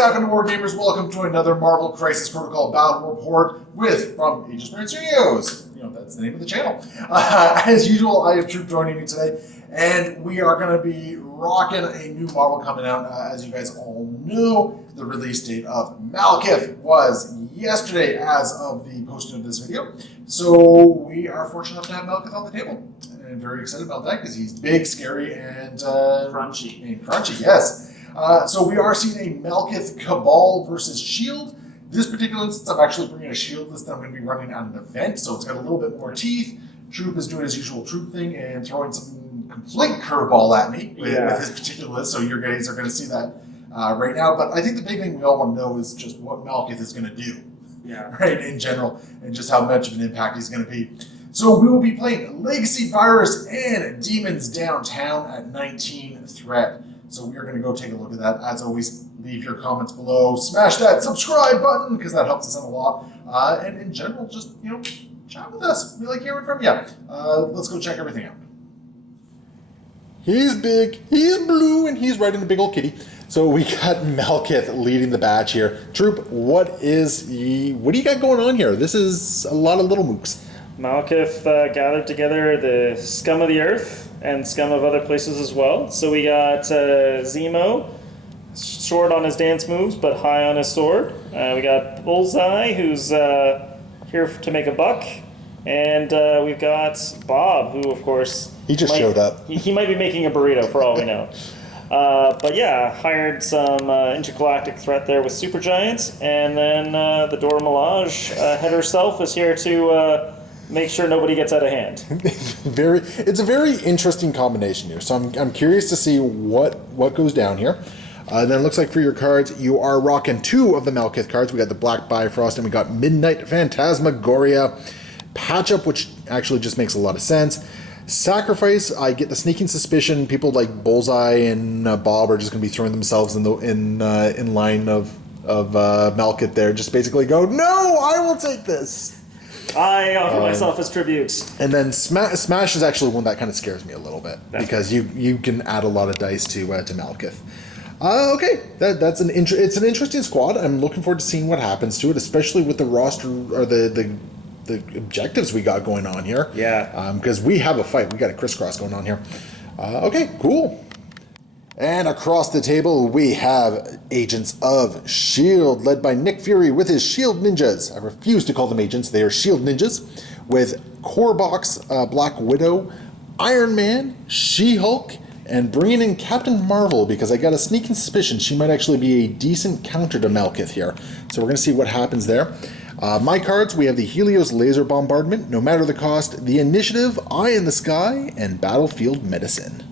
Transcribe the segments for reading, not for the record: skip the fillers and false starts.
happening, War Gamers? Welcome to another Marvel Crisis Protocol Battle Report from Aegis Marine Studios. You know, that's the name of the channel. As usual, I have Troop joining me today, and we are going to be rocking a new model coming out. As you guys all know, the release date of Malekith was yesterday as of the posting of this video. So we are fortunate enough to have Malekith on the table. And very excited about that because he's big, scary, and crunchy. And crunchy, yes. So we are seeing a Malekith Cabal versus Shield. This particular instance, I'm actually bringing a Shield list that I'm going to be running on an event, so it's got a little bit more teeth. Troop is doing his usual Troop thing and throwing some complete curveball at me with his particular list, so your guys are going to see that right now. But I think the big thing we all want to know is just what Malekith is going to do, right, in general, and just how much of an impact he's going to be. So we will be playing Legacy Virus and Demons Downtown at 19 threat. So we are going to go take a look at that. As always, leave your comments below. Smash that subscribe button because that helps us out a lot. And in general, just, chat with us. We like hearing from you. Let's go check everything out. He's big, he's blue, and he's riding a big old kitty. So we got Malekith leading the batch here. Troop, what do you got going on here? This is a lot of little mooks. Malekith gathered together the scum of the earth and scum of other places as well. So we got Zemo, short on his dance moves, but high on his sword. We got Bullseye, who's here to make a buck. And we've got Bob, who, of course... He just showed up. He might be making a burrito, for all we know. But yeah, hired some intergalactic threat there with Supergiants. And then the Dora Milaje head herself is here to... make sure nobody gets out of hand. It's a very interesting combination here. So I'm curious to see what goes down here. Then it looks like for your cards, you are rocking two of the Malekith cards. We got the Black Bifrost and we got Midnight Phantasmagoria. Patch Up, which actually just makes a lot of sense. Sacrifice, I get the sneaking suspicion people like Bullseye and Bob are just going to be throwing themselves in line of Malekith there. Just basically go, no, I will take this. I offer myself as tributes. And then Smash is actually one that kind of scares me a little bit because you can add a lot of dice to Malekith. Okay, it's an interesting squad. I'm looking forward to seeing what happens to it, especially with the roster or the objectives we got going on here. Yeah. Because we have a fight. We got a crisscross going on here. Okay, cool. And across the table, we have Agents of S.H.I.E.L.D., led by Nick Fury with his S.H.I.E.L.D. ninjas. I refuse to call them agents. They are S.H.I.E.L.D. ninjas with Corebox, Black Widow, Iron Man, She-Hulk, and bringing in Captain Marvel because I got a sneaking suspicion she might actually be a decent counter to Malekith here. So we're going to see what happens there. My cards, we have the Helios Laser Bombardment, No Matter the Cost, the Initiative, Eye in the Sky, and Battlefield Medicine.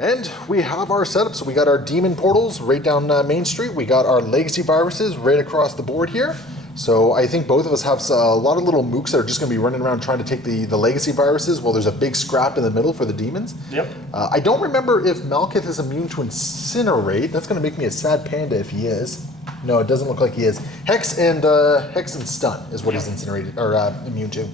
And we have our setup. So we got our demon portals right down Main Street. We got our legacy viruses right across the board here. So I think both of us have a lot of little mooks that are just going to be running around trying to take the legacy viruses while there's a big scrap in the middle for the demons. Yep. I don't remember if Malekith is immune to incinerate. That's going to make me a sad panda if he is. No, it doesn't look like he is. Hex and stun is what he's incinerated or immune to.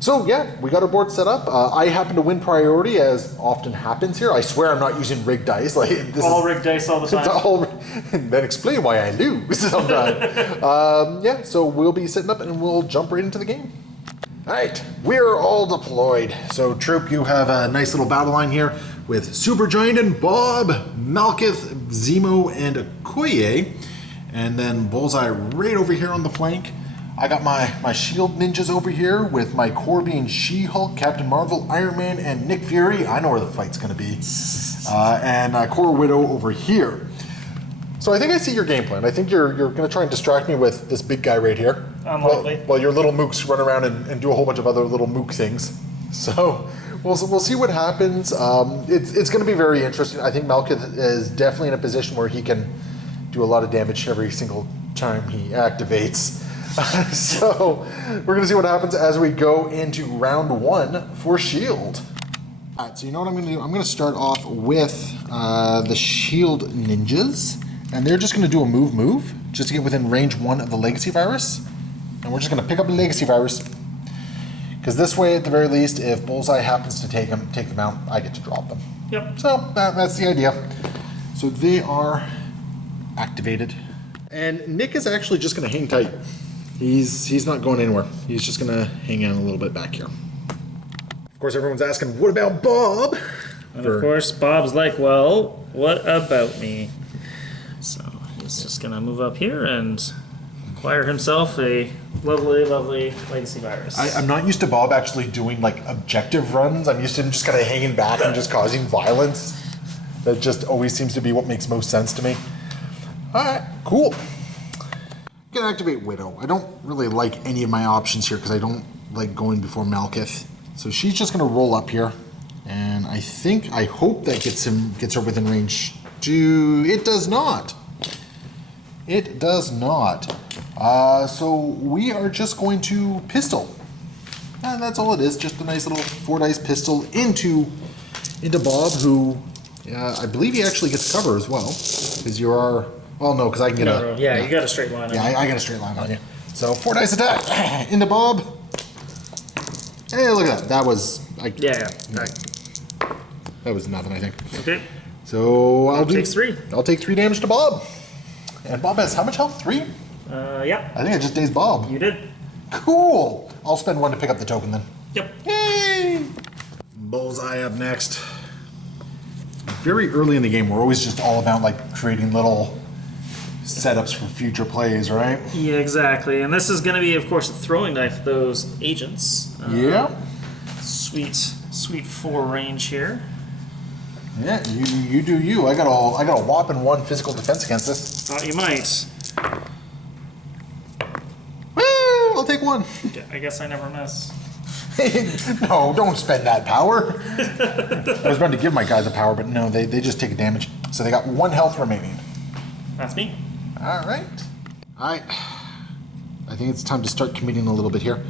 So yeah, we got our board set up. I happen to win priority, as often happens here. I swear I'm not using rigged dice. Rigged dice all the time. Then explain why I lose sometimes. Yeah, so we'll be setting up and we'll jump right into the game. All right, we're all deployed. So Troop, you have a nice little battle line here with Supergiant and Bob, Malekith, Zemo, and Okoye. And then Bullseye right over here on the flank. I got my S.H.I.E.L.D. ninjas over here with my core being She-Hulk, Captain Marvel, Iron Man, and Nick Fury. I know where the fight's going to be. And core Widow over here. So I think I see your game plan. I think you're going to try and distract me with this big guy right here. Unlikely. While your little mooks run around and do a whole bunch of other little mook things. So we'll see what happens. It's going to be very interesting. I think Malekith is definitely in a position where he can do a lot of damage every single time he activates. So we're going to see what happens as we go into round one for S.H.I.E.L.D. All right, so you know what I'm going to do? I'm going to start off with the S.H.I.E.L.D. ninjas, and they're just going to do a move just to get within range one of the legacy virus. And we're just going to pick up a legacy virus because this way, at the very least, if Bullseye happens to take them out, I get to drop them. Yep. So that's the idea. So they are activated. And Nick is actually just going to hang tight. He's not going anywhere. He's just going to hang out a little bit back here. Of course, everyone's asking, what about Bob? And of course, Bob's like, well, what about me? So he's just going to move up here and acquire himself a lovely, lovely legacy virus. I'm not used to Bob actually doing like objective runs. I'm used to him just kind of hanging back and just causing violence. That just always seems to be what makes most sense to me. Alright, cool. I'm gonna activate Widow. I don't really like any of my options here because I don't like going before Malekith. So she's just gonna roll up here. And I hope that gets her within range. It does not. It does not. So we are just going to pistol. And that's all it is, just a nice little 4 dice pistol into Bob, who I believe he actually gets cover as well. Because you are, well no, because I can get you got a straight line on you. I got a straight line on you. So 4 dice attack into Bob. Hey, look at that. That was, that was nothing, I think. Okay. So I'll Takes 3. I'll take 3 damage to Bob. And Bob has how much health? 3? Yeah. I think I just dazed Bob. You did. Cool. I'll spend 1 to pick up the token then. Yep. Yay! Bullseye up next. Very early in the game, we're always just all about like creating little setups for future plays, right? Yeah, exactly. And this is going to be, of course, a throwing knife for those agents. Yeah. Sweet 4 range here. Yeah, you do you. I got a whopping 1 physical defense against this. Thought you might. Woo! I'll take 1. I guess I never miss. No, don't spend that power. I was about to give my guys a power, but no, they just take a damage. So they got 1 health remaining. That's me. Alright. Alright. I think it's time to start committing a little bit here.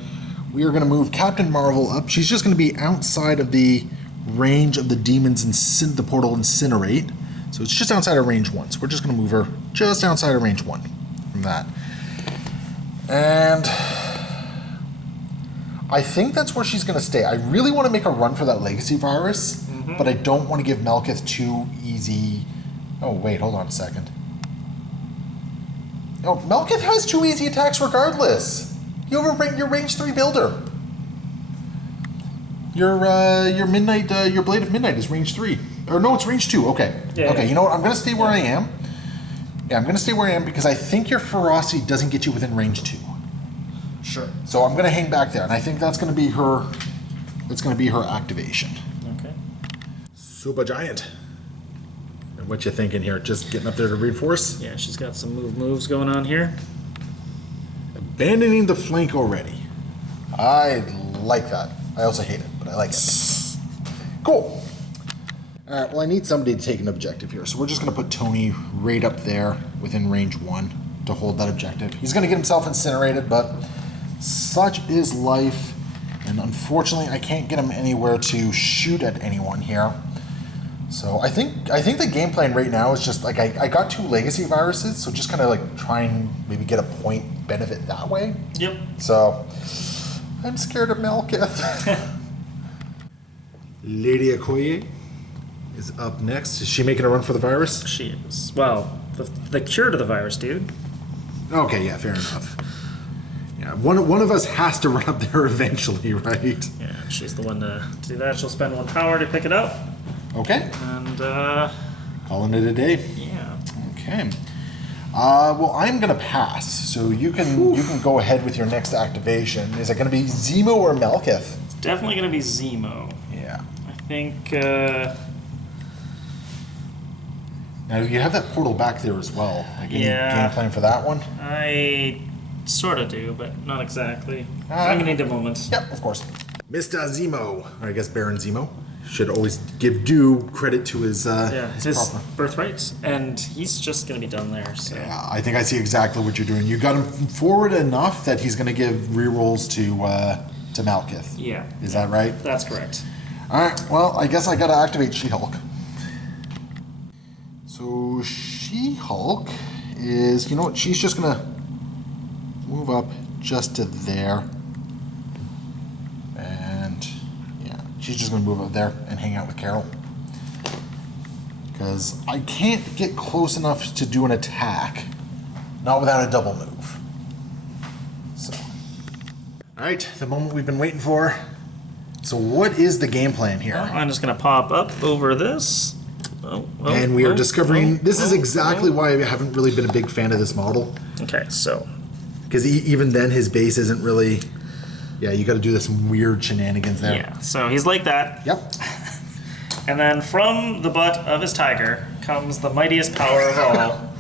We are going to move Captain Marvel up. She's just going to be outside of the range of the demons and the portal Incinerate. So it's just outside of range 1. So we're just going to move her just outside of range 1 from that. And I think that's where she's going to stay. I really want to make a run for that legacy virus, but I don't want to give Malekith too easy. Oh, wait, hold on a second. No, Malekith has 2 easy attacks regardless. You're range 3 builder. Your midnight, your Blade of Midnight is range 3. Or no, it's range 2. Okay. Yeah, okay, you know what? I'm going to stay where I am. Yeah, I'm going to stay where I am because I think your ferocity doesn't get you within range 2. Sure. So I'm going to hang back there, and I think that's going to be her. That's going to be her activation. Okay. Super Giant. And what you thinking here? Just getting up there to reinforce? Yeah, she's got some moves going on here. Abandoning the flank already. I like that. I also hate it, but I like it. Cool. All right. Well, I need somebody to take an objective here, so we're just going to put Tony right up there within range 1 to hold that objective. He's going to get himself incinerated, but such is life, and unfortunately I can't get him anywhere to shoot at anyone here. So I think the game plan right now is just like I got 2 legacy viruses, so just kind of like try and maybe get a point benefit that way. Yep. So I'm scared of Malekith. Lady Okoye is up next. Is she making a run for the virus? She is. Well, the cure to the virus, dude. Okay, yeah, fair enough. Yeah, one of us has to run up there eventually, right? Yeah, she's the one to do that. She'll spend 1 power to pick it up. Okay. And, calling it a day. Yeah. Okay. Well, I'm gonna pass. So you can go ahead with your next activation. Is it gonna be Zemo or Malekith? It's definitely going to be Zemo. Yeah. I think, Now you have that portal back there as well. Like any Yeah. game plan for that one? I sort of do, but not exactly. I'm going to need a moment. Yep, of course. Mr. Zemo, or I guess Baron Zemo, should always give due credit to his His proper. birthright, and he's just going to be done there. So. Yeah, I think I see exactly what you're doing. You got him forward enough that he's going to give rerolls to Malekith. Yeah. Is that right? That's correct. All right. Well, I guess I got to activate She-Hulk. So She-Hulk is, you know what? She's just going to move up just to there. And yeah, she's just going to move up there and hang out with Carol. Because I can't get close enough to do an attack. Not without a double move. So. Alright, the moment we've been waiting for. So what is the game plan here? I'm just going to pop up over this. And we are discovering, this is exactly why I haven't really been a big fan of this model. Okay, so. Because even then his base isn't really, yeah, you got to do some weird shenanigans there. Yeah, so he's like that. Yep. And then from the butt of his tiger comes the mightiest power of all.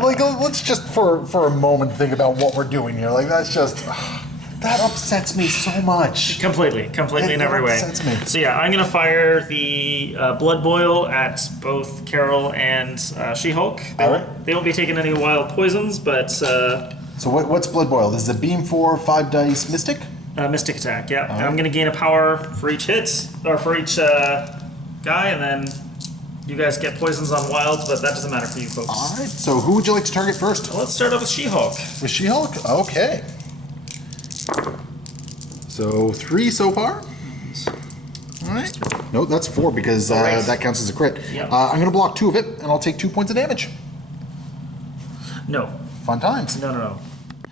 Like, let's just for a moment think about what we're doing here. Like, that's just, that upsets me so much. Completely in every way. Upsets me. So yeah, I'm gonna fire the Blood Boil at both Carol and She-Hulk. They won't be taking any wild poisons, but... So what's Blood Boil? This is a beam 4, 5 dice Mystic? Mystic attack, yeah. And I'm gonna gain a power for each hit, or for each guy, and then you guys get poisons on wilds, but that doesn't matter for you folks. Alright, so who would you like to target first? Well, let's start off with She-Hulk. With She-Hulk? Okay. So 3 so far. Alright. No, that's 4 because that counts as a crit. Yep. I'm going to block 2 of it, and I'll take 2 points of damage. No. Fun times. No.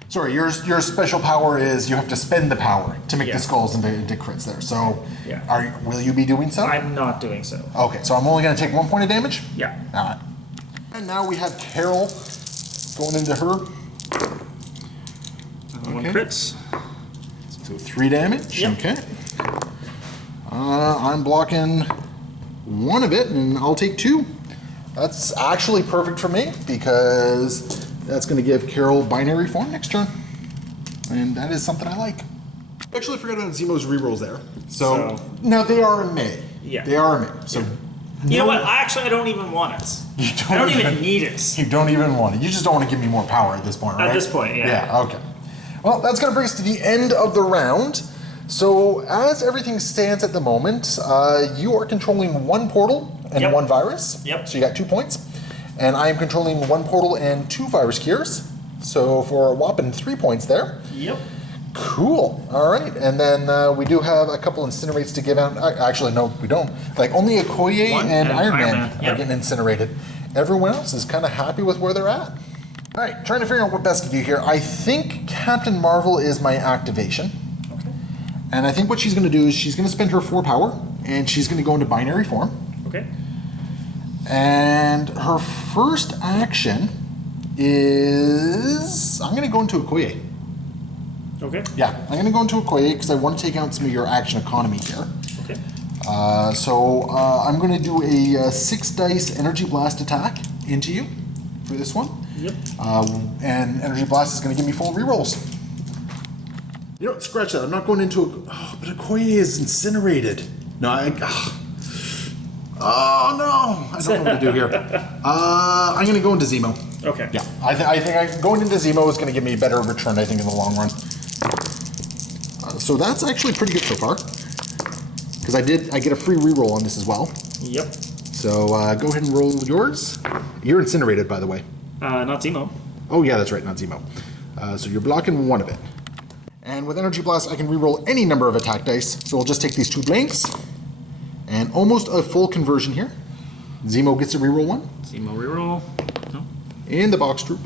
Sorry, your special power is you have to spend the power to make the skulls into crits there. So, will you be doing so? I'm not doing so. Okay, so I'm only going to take 1 point of damage? Yeah. Alright. And now we have Carol going into her. 1 crits. So 3 damage. Yep. Okay. I'm blocking 1 of it, and I'll take 2. That's actually perfect for me because that's going to give Carol binary form next turn, and that is something I like. I actually forgot about Zemo's rerolls there. So now they are in May. Yeah. They are in May. So you know what? I don't even want it. I don't even need it. You don't even want it. You just don't want to give me more power at this point, right? At this point, yeah. Yeah. Okay. Well, that's going to bring us to the end of the round. So, as everything stands at the moment, you are controlling 1 portal and 1 virus. Yep. So you got 2 points. And I am controlling 1 portal and 2 virus cures. So for a whopping 3 points there. Yep. Cool. All right. And then we do have a couple incinerates to give out. Actually, no, we don't. Like only Okoye and Iron Man are getting incinerated. Everyone else is kind of happy with where they're at. All right, trying to figure out what best to do here. I think Captain Marvel is my activation. Okay. And I think what she's going to do is she's going to spend her 4 power, and she's going to go into binary form. Okay. And her first action is... I'm going to go into Okoye. Okay. Yeah, I'm going to go into Okoye because I want to take out some of your action economy here. Okay. So I'm going to do a 6 dice energy blast attack into you for this one. Yep. And energy blast is going to give me full rerolls. You know, scratch that. I'm not going into but Okoye is incinerated. No, oh no! I don't know what to do here. I'm going to go into Zemo. Okay. Yeah, I think going into Zemo is going to give me a better return, I think, in the long run. So that's actually pretty good so far. Because I get a free reroll on this as well. Yep. So go ahead and roll yours. You're incinerated, by the way. Not Zemo. Oh yeah, that's right, not Zemo. So you're blocking 1 of it. And with Energy Blast, I can reroll any number of attack dice. So we'll just take these 2 blanks. And almost a full conversion here. Zemo gets a reroll 1. Zemo reroll. No. In the box troop.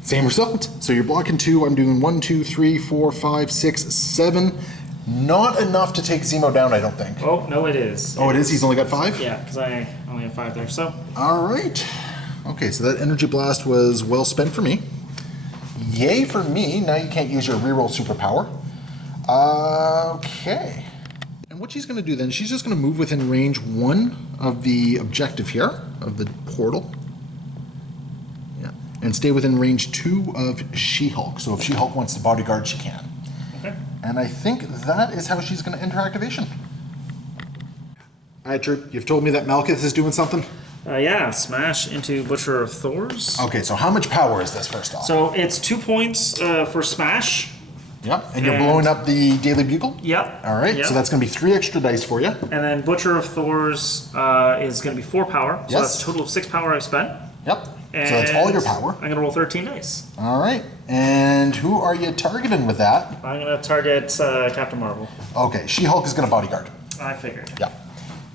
Same result. So you're blocking 2. I'm doing 1, 2, 3, 4, 5, 6, 7. Not enough to take Zemo down, I don't think. Oh, no, it is. Oh, it is? He's only got 5? Yeah, because I only have 5 there, so. All right. Okay, so that Energy Blast was well spent for me. Yay for me. Now you can't use your reroll superpower. Okay. And what she's going to do then, she's just going to move within range 1 of the objective here, of the portal. Yeah. And stay within range 2 of She-Hulk. So if She-Hulk wants to bodyguard, she can. Okay. And I think that is how she's going to enter activation. All right, Troop, you've told me that Malekith is doing something? Yeah, smash into Butcher of Thors. Okay, so how much power is this, first off? So it's 2 points for smash. Yep, and you're blowing up the Daily Bugle? Yep. All right, Yep. so that's going to be 3 extra dice for you. And then Butcher of Thors is going to be 4 power. So that's a total of 6 power I've spent. Yep, And so that's all your power. I'm going to roll 13 dice. All right, and who are you targeting with that? I'm going to target Captain Marvel. Okay, She-Hulk is going to bodyguard. I figured. Yeah.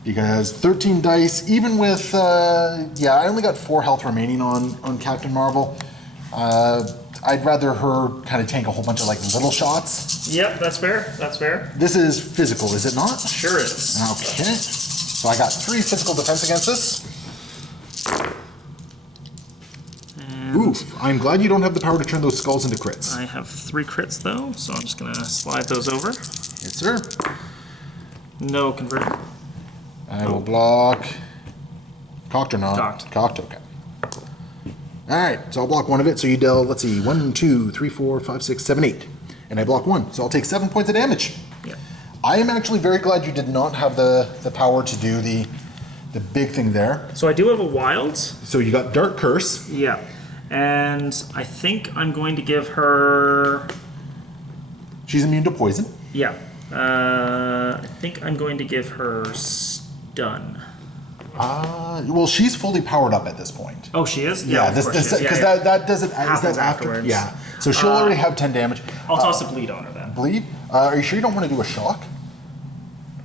Because 13 dice, even with, yeah, I only got 4 health remaining on Captain Marvel. I'd rather her kind of tank a whole bunch of like little shots. Yep, that's fair. That's fair. This is physical, is it not? Sure is. Okay. So I got 3 physical defense against this. And Oof. I'm glad you don't have the power to turn those skulls into crits. I have 3 crits though, so I'm just gonna slide those over. Yes, sir. No conversion. I will block. Cocked or not? Cocked. Cocked, okay. Alright, so I'll block one of it. So you deal, let's see, 1, 2, 3, 4, 5, 6, 7, 8. And I block 1. So I'll take 7 points of damage. Yeah. I am actually very glad you did not have the power to do the big thing there. So I do have a wild. So you got Dark Curse. Yeah. And I think I'm going to give her... She's immune to poison. Yeah. I think I'm going to give her stun. Well, she's fully powered up at this point. Oh, she is? Yeah, of course she is. because Yeah, that doesn't. Is Happens that after? afterwards. Yeah. So she'll already have 10 damage. I'll toss a bleed on her then. Bleed? Are you sure you don't want to do a shock?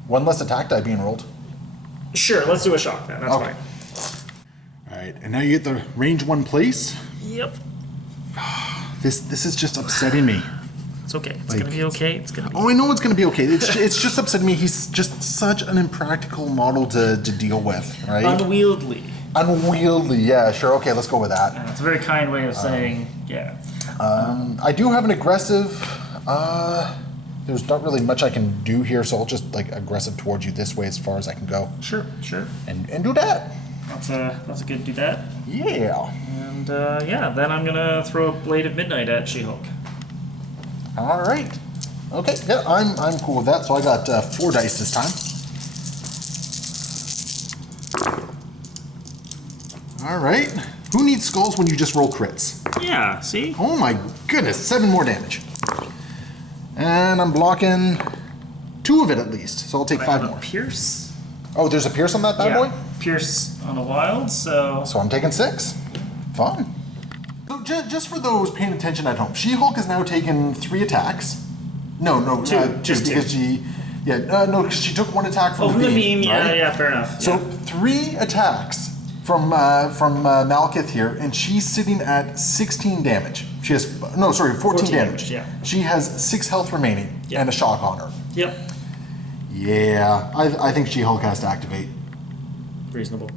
One less attack die being rolled. Sure, let's do a shock then. That's Okay. fine. All right, and now you get the range 1 place. Yep. This is just upsetting me. It's okay. It's gonna be okay. It's gonna be. Oh, I know it's going to be okay. It's just upsetting me. He's just such an impractical model to deal with, right? Unwieldy. Unwieldy, yeah, sure. Okay, let's go with that. It's a very kind way of saying, yeah. I do have an aggressive. There's not really much I can do here, so I'll just like aggressive towards you this way as far as I can go. Sure. And do that. That's a good do that. Yeah. And yeah, then I'm gonna throw a Blade of Midnight at She-Hulk. All right. Okay. Yeah, I'm cool with that. So I got 4 dice this time. All right. Who needs skulls when you just roll crits? Yeah. See. Oh my goodness! 7 more damage. And I'm blocking 2 of it at least. So I'll take 5 more. Pierce. Oh, there's a pierce on that bad boy? Pierce on a wild. So So I'm taking 6. Fun. So just for those paying attention at home, She-Hulk has now taken 3 attacks. No, Two. just Two. because she, no, because she took 1 attack from from the beam. beam. Right? Yeah. Fair enough. So Yeah. 3 attacks from Malekith here, and she's sitting at 16 damage. She has 14 damage. damage, yeah. She has 6 health remaining Yeah. and a shock on her. Yep. Yeah, I think She-Hulk has to activate. Reasonable.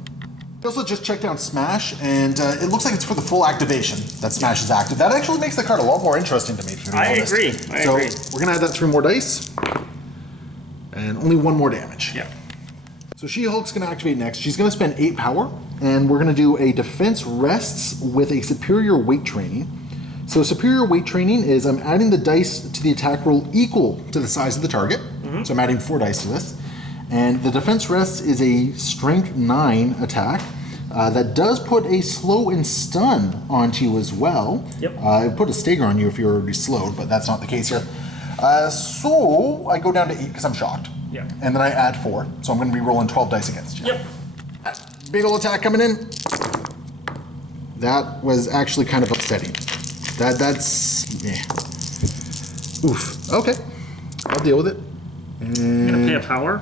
I also just checked down Smash, and it looks like it's for the full activation that Smash is active. That actually makes the card a lot more interesting to me, to be honest. agree. I agree. So we're gonna add that 3 more dice, and only 1 more damage. Yeah. So She-Hulk's gonna activate next. She's gonna spend 8 power, and we're gonna do a defense rests with a superior weight training. So superior weight training is I'm adding the dice to the attack roll equal to the size of the target. So I'm adding 4 dice to this. And the defense rests is a strength 9 attack that does put a slow and stun onto you as well. Yep. It put a stagger on you if you're already slowed, but that's not the case here. So I go down to 8 because I'm shocked. Yeah. And then I add 4, so I'm going to be rolling 12 dice against you. Yep. Big ol' attack coming in. That was actually kind of upsetting. That's yeah. Oof. Okay, I'll deal with it. I'm gonna pay a power.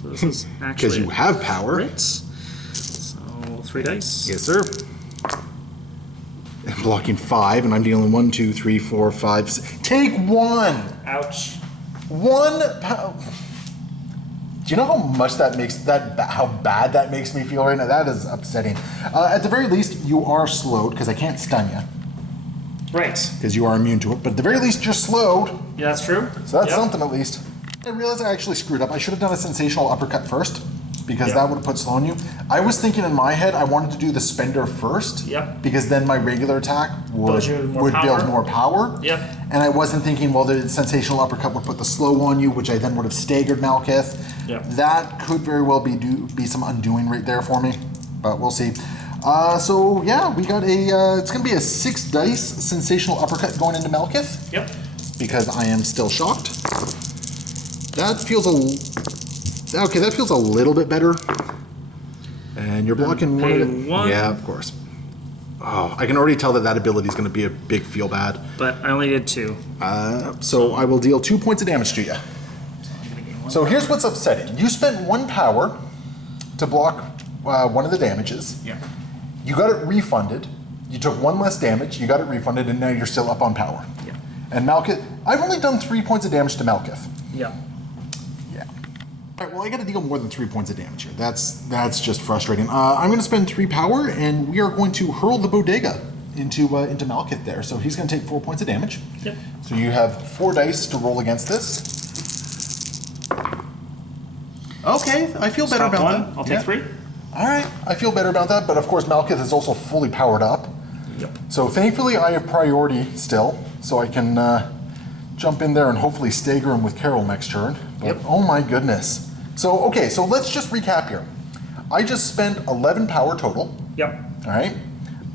So this is actually Because you have power. crits. So 3 dice. Yes, sir. I'm blocking 5, and I'm dealing 1, 2, 3, 4, 5, 6. Take 1. Ouch. 1 power. Do you know how much that makes how bad that makes me feel right now? That is upsetting. At the very least, you are slowed because I can't stun you Right. because you are immune to it. But at the very least, you're slowed. Yeah, that's true. So that's Yep. something at least. I realized I actually screwed up. I should have done a sensational uppercut first because Yeah. that would have put slow on you. I was thinking in my head I wanted to do the spender first. Yep. Because then my regular attack would Build you more build power. more power. Yep. And I wasn't thinking, well, the sensational uppercut would put the slow on you, which I then would have staggered Malekith. Yep. That could very well be some undoing right there for me, but we'll see. So yeah, we got it's gonna be a 6 dice sensational uppercut going into Malekith Yep. because I am still shocked. That feels okay. That feels a little bit better. And you're blocking one pay of it. 1. Yeah, of course. Oh, I can already tell that ability is going to be a big feel bad. But I only did 2. So I will deal 2 points of damage to you. So here's what's upsetting. You spent 1 power to block one of the damages. Yeah. You got it refunded. You took one less damage. You got it refunded, and now you're still up on power. Yeah. And Malekith, I've only done 3 points of damage to Malekith. Yeah. Yeah. All right, well, I got to deal more than 3 points of damage here. That's just frustrating. I'm going to spend 3 power, and we are going to hurl the bodega into Malekith there. So he's going to take 4 points of damage. Yep. So you have 4 dice to roll against this. Okay, I feel better Stop about one. that. I'll take 3. All right, I feel better about that. But of course, Malekith is also fully powered up. Yep. So thankfully, I have priority still, so I can jump in there and hopefully stagger him with Carol next turn. But Yep. oh my goodness. So okay, so let's just recap here. I just spent 11 power total. Yep. All right.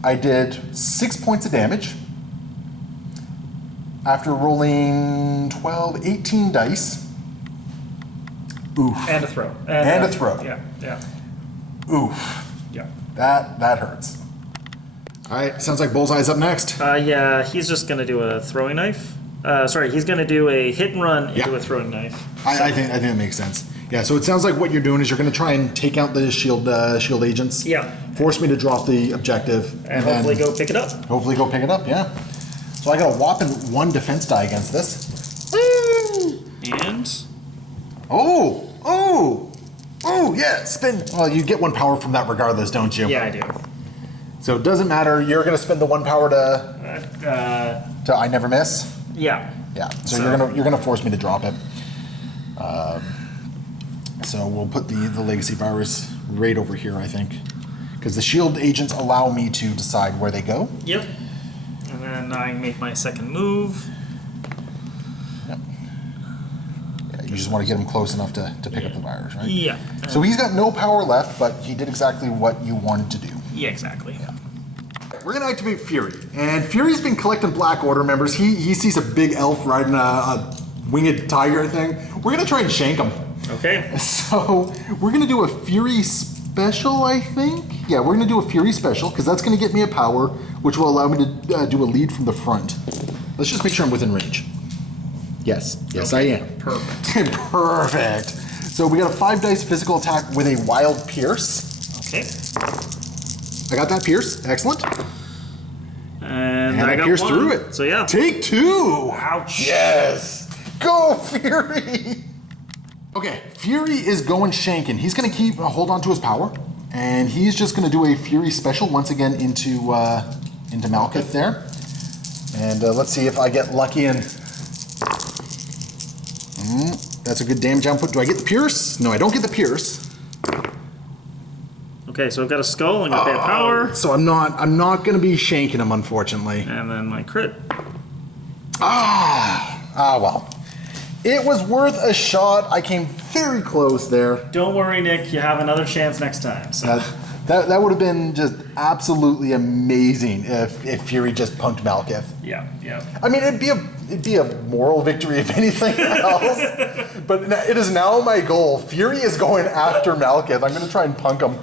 I did 6 points of damage after rolling 12, 18 dice. Oof. And a throw. And a throw. Yeah. Yeah. Oof. Yeah. That hurts. All right, sounds like Bullseye's up next. Yeah, he's just gonna do a throwing knife. Sorry, he's gonna do a hit and run into a throwing knife. I think that makes sense. Yeah, so it sounds like what you're doing is you're going to try and take out the shield agents. Yeah. Force me to drop the objective. And hopefully go pick it up. Hopefully go pick it up, yeah. So I got a whopping 1 defense die against this. And Oh, yeah, spin. Well, you get 1 power from that regardless, don't you? yeah, I do. So it doesn't matter. You're going to spend the 1 power to I never miss. Yeah. Yeah. So you're gonna force me to drop it. So we'll put the legacy virus right over here, I think, because the shield agents allow me to decide where they go. Yep. And then I make my second move. Yep. Yeah, you just want to get him close enough to pick up the virus, right? Yeah. So he's got no power left, but he did exactly what you wanted to do. Yeah, exactly. Yeah. We're gonna activate Fury, and Fury's been collecting Black Order members. He sees a big elf riding a winged tiger thing. We're gonna try and shank him. Okay. So we're gonna do a Fury special, I think. Yeah, we're gonna do a Fury special because that's gonna get me a power, which will allow me to do a lead from the front. Let's just make sure I'm within range. Yes, I am. Perfect. Perfect. So we got a 5 dice physical attack with a wild pierce. Okay. I got that pierce. Excellent. And I got pierced 1. through it. So yeah. Take 2. Ouch. Yes. Go Fury. Okay, Fury is going shanking. He's going to hold on to his power, and he's just going to do a Fury special once again into Malekith there. And let's see if I get lucky and... that's a good damage output. Do I get the pierce? No, I don't get the pierce. Okay, so I've got a skull and got that power. So I'm not going to be shanking him, unfortunately. And then my crit. Well. It was worth a shot. I came very close there. Don't worry, Nick. You have another chance next time. So. That would have been just absolutely amazing if Fury just punked Malekith. Yeah. I mean, it'd be a moral victory if anything else. But it is now my goal. Fury is going after Malekith. I'm going to try and punk him,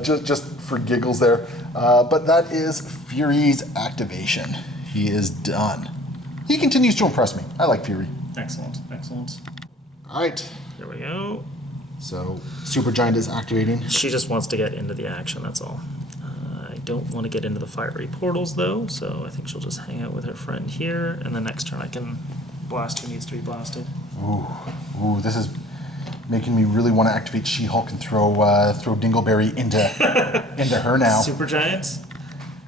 just for giggles there. But that is Fury's activation. He is done. He continues to impress me. I like Fury. Excellent. All right. There we go. So Supergiant is activating. She just wants to get into the action, that's all. I don't want to get into the fiery portals, though, so I think she'll just hang out with her friend here, and the next turn I can blast who needs to be blasted. Ooh, this is making me really want to activate She-Hulk and throw Dingleberry into her now. Supergiants?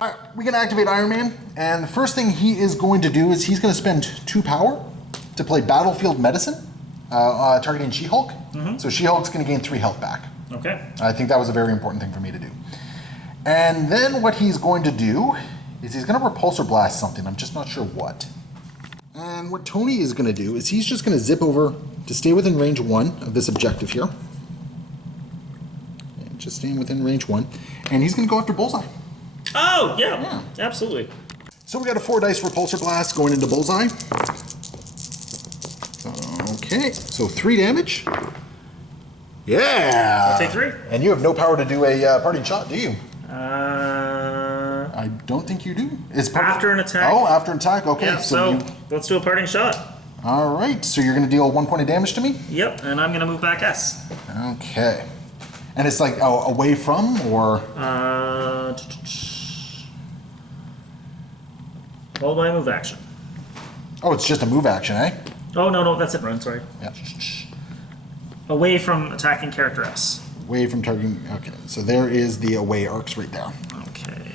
All right, we can activate Iron Man, and the first thing he is going to do is he's going to spend 2 power to play Battlefield Medicine, targeting She-Hulk. Mm-hmm. So She-Hulk's going to gain 3 health back. Okay. I think that was a very important thing for me to do. And then what he's going to do is he's going to Repulsor Blast something. I'm just not sure what. And what Tony is going to do is he's just going to zip over to stay within range 1 of this objective here. And just staying within range 1. And he's going to go after Bullseye. Oh, yeah. Absolutely. So we got a 4 dice Repulsor Blast going into Bullseye. Okay, so 3 damage. Yeah! I'll take 3. And you have no power to do a parting shot, do you? I don't think you do. It's after an attack. Oh, after an attack, okay. Yeah, so let's do a parting shot. All right, so you're going to deal 1 point of damage to me? Yep, and I'm going to move back S. Okay. And it's like away from, or? Hold my move action. Oh, it's just a move action, eh? Oh, no, that's it, run, sorry. Yeah. Away from attacking character S. Away from targeting. Okay, so there is the away arcs right there. Okay.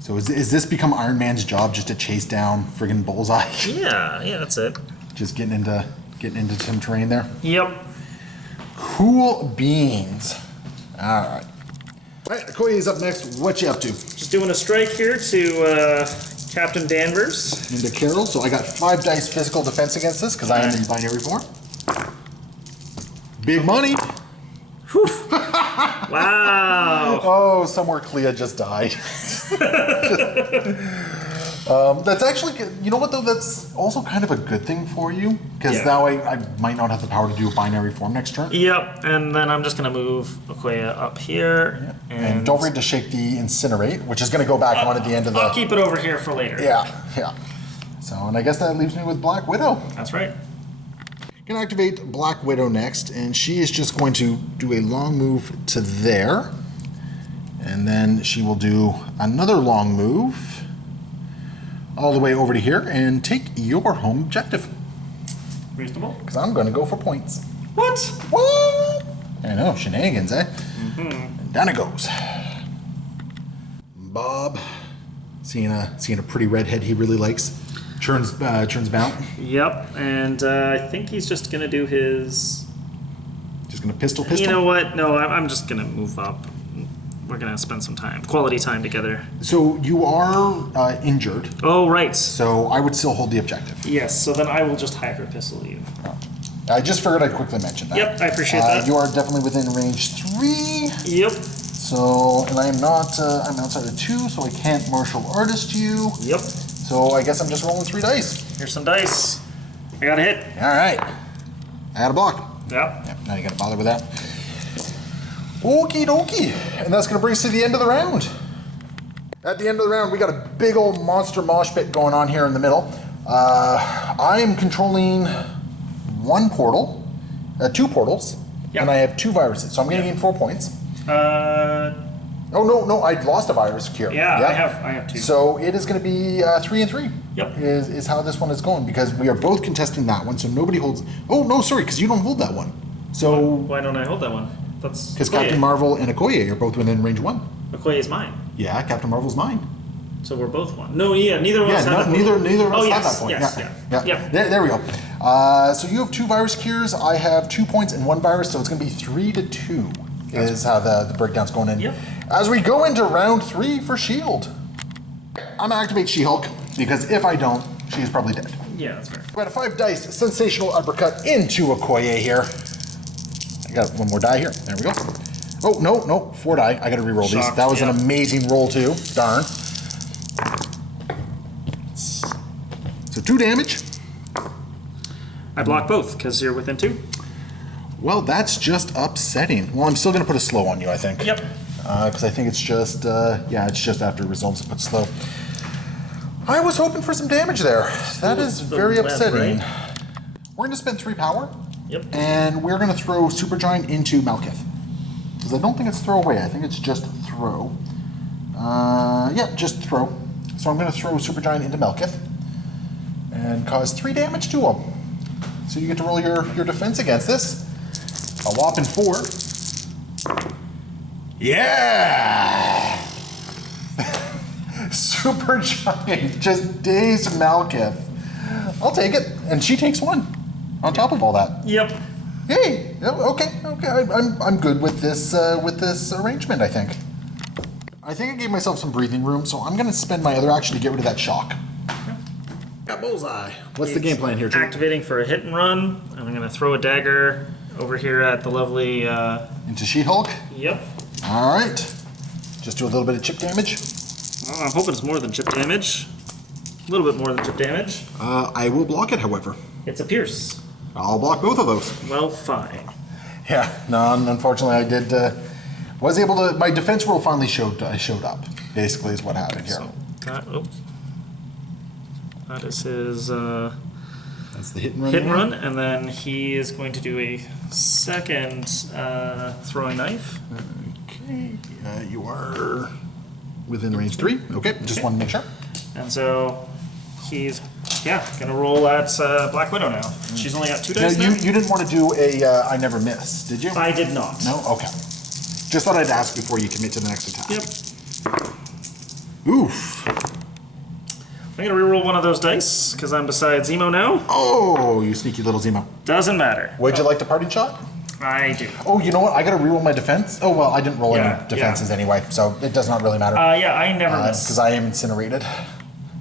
So is this become Iron Man's job, just to chase down friggin' Bullseye? Yeah, that's it. Just getting into some terrain there. Yep. Cool beans. All right. All right, Okoye's up next. What you up to? Just doing a strike here to Captain Danvers. Into Carol. So I got 5 dice physical defense against this because I am in binary form. Big money. Whew. Wow. Oh, somewhere Clea just died. That's actually, you know what though, that's also kind of a good thing for you, because now I might not have the power to do a binary form next turn. Yep, and then I'm just going to move Okoye up here. Yeah. And don't forget to shake the Incinerate, which is going to go back on at the end of the... I'll keep it over here for later. Yeah. So, and I guess that leaves me with Black Widow. That's right. Going to activate Black Widow next, and she is just going to do a long move to there. And then she will do another long move all the way over to here and take your home objective. Reasonable. Because I'm going to go for points. What? I know, shenanigans, eh? Mm-hmm. And down it goes. Bob, seeing a pretty redhead he really likes, turns bound. Yep, and I think he's just going to do his... Just going to pistol? You know what? No, I'm just going to move up. We're going to spend some quality time together. So you are injured. Oh, right. So I would still hold the objective. Yes, so then I will just hyper pistol you. I just figured I'd quickly mention that. Yep, I appreciate that. You are definitely within range 3. Yep. So, and I am not, I'm outside of 2, so I can't martial artist you. Yep. So I guess I'm just rolling 3 dice. Here's some dice. I got a hit. All right. I had a block. Yep. Now you gotta bother with that. Okie dokie. And that's gonna bring us to the end of the round. At the end of the round, we got a big old monster mosh pit going on here in the middle. I am controlling 1 portal, 2 portals, and I have 2 viruses, so I'm gonna gain 4 points. Oh no, I lost a virus here. Yeah, I have 2. So it is going to be 3 and 3. Yep. Is how this one is going, because we are both contesting that one, so nobody holds. Oh no, sorry, because you don't hold that one. So why don't I hold that one? That's because Captain Marvel and Okoye are both within range 1. Okoye is mine. Yeah, Captain Marvel's mine. So we're both one. No, neither of us. Neither of us had that point. Yes. Yeah. There we go. So you have 2 virus cures. I have 2 points and 1 virus, so it's going to be 3 to 2. Is how the breakdown's going in. Yep. As we go into round 3 for S.H.I.E.L.D. I'm gonna activate She-Hulk, because if I don't, she's probably dead. Yeah, that's fair. We got a 5 dice sensational uppercut into Okoye here. I got 1 more die here. There we go. Oh, no, 4 die. I gotta re-roll these. That was an amazing roll too. Darn. So 2 damage. I block both because you're within 2. Well, that's just upsetting. Well, I'm still gonna put a slow on you, I think. Yep. Because I think it's just, it's just after results to put slow. I was hoping for some damage there. That is very upsetting. Right? We're gonna spend 3 power. Yep. And we're gonna throw Supergiant into Malekith. Because I don't think it's throw away, I think it's just throw. Just throw. So I'm gonna throw Supergiant into Malekith and cause 3 damage to him. So you get to roll your defense against this. A whopping 4. Yeah! Supergiant just dazed Malekith. I'll take it. And she takes 1 on top of all that. Yep. Hey, okay. I'm good with this arrangement, I think. I think I gave myself some breathing room, so I'm going to spend my other action to get rid of that shock. Got bullseye. What's the game plan here, Tim? Activating for a hit and run, and I'm going to throw a dagger over here at the lovely... Into She-Hulk? Yep. All right. Just do a little bit of chip damage. Well, I'm hoping it's more than chip damage. A little bit more than chip damage. I will block it, however. It's a pierce. I'll block both of those. Well, fine. Yeah, no, unfortunately I did, was able to, my defense roll finally showed up, basically is what happened here. So, that is his That's the hit and run. Hit and run, and then he is going to do a second throwing knife. Okay, you are within range 3. Okay, just want to make sure. And so he's, going to roll at Black Widow now. She's only got 2 dice now. You didn't want to do a I never miss, did you? I did not. No? Okay. Just thought I'd ask before you commit to the next attack. Yep. Oof. I'm going to reroll one of those dice, because I'm beside Zemo now. Oh, you sneaky little Zemo. Doesn't matter. Would you like the parting shot? I do. Oh, you know what? I got to reroll my defense. Oh, well, I didn't roll Yeah, any defenses anyway, so it does not really matter. I never miss. Because I am incinerated.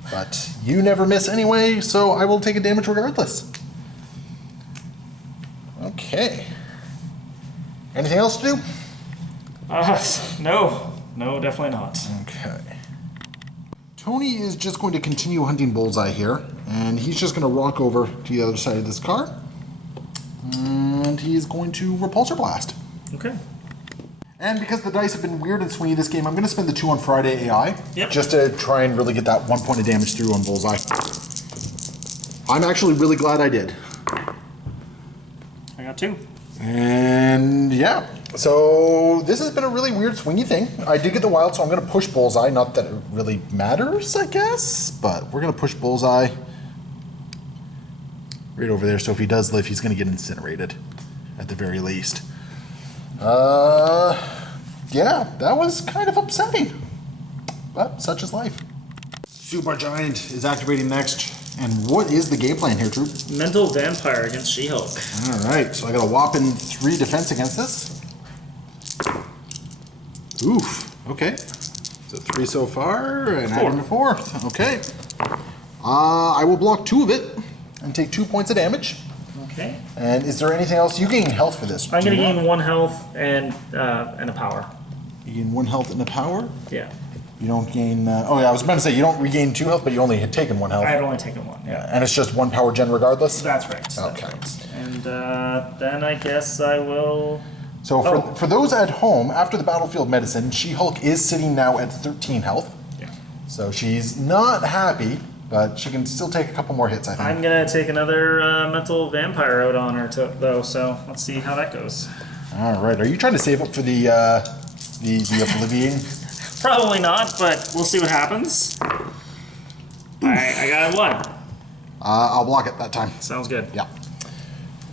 But you never miss anyway, so I will take a damage regardless. Okay. Anything else to do? No. No, definitely not. Okay. Tony is just going to continue hunting Bullseye here, and he's just going to walk over to the other side of this car, and he's going to Repulsor Blast. Okay. And because the dice have been weird and swingy this game, I'm going to spend the 2 on Friday AI, Yep. just to try and really get that 1 point of damage through on Bullseye. I'm actually really glad I did. I got 2. And yeah, so this has been a really weird swingy thing. I did get the wild, so I'm going to push Bullseye. Not that it really matters, I guess, but we're going to push Bullseye right over there. So if he does live, he's going to get incinerated at the very least. Yeah, that was kind of upsetting, but such is life. Supergiant is activating next. And what is the game plan here, Troop? Mental Vampire against She-Hulk. All right, so I got a whopping 3 defense against this. Oof, okay. So 3 so far, and 4. adding a 4th. Okay. I will block 2 of it and take 2 points of damage. Okay. And is there anything else? You gain health for this. I'm do going to you gain not? 1 health and a power. You gain 1 health and a power? Yeah. You don't gain... oh, yeah, I was about to say you don't regain 2 health, but you only had taken 1 health. I had only taken 1, yeah. And it's just 1 power gen regardless? That's right. That's Okay. right. And then I guess I will... So for those at home, after the battlefield medicine, She-Hulk is sitting now at 13 health. Yeah. So she's not happy, but she can still take a couple more hits, I think. I'm going to take another mental vampire out on her, though, so let's see how that goes. All right. Are you trying to save up for the Oblivion? Probably not, but we'll see what happens. I got a 1. I'll block it that time. Sounds good. Yeah.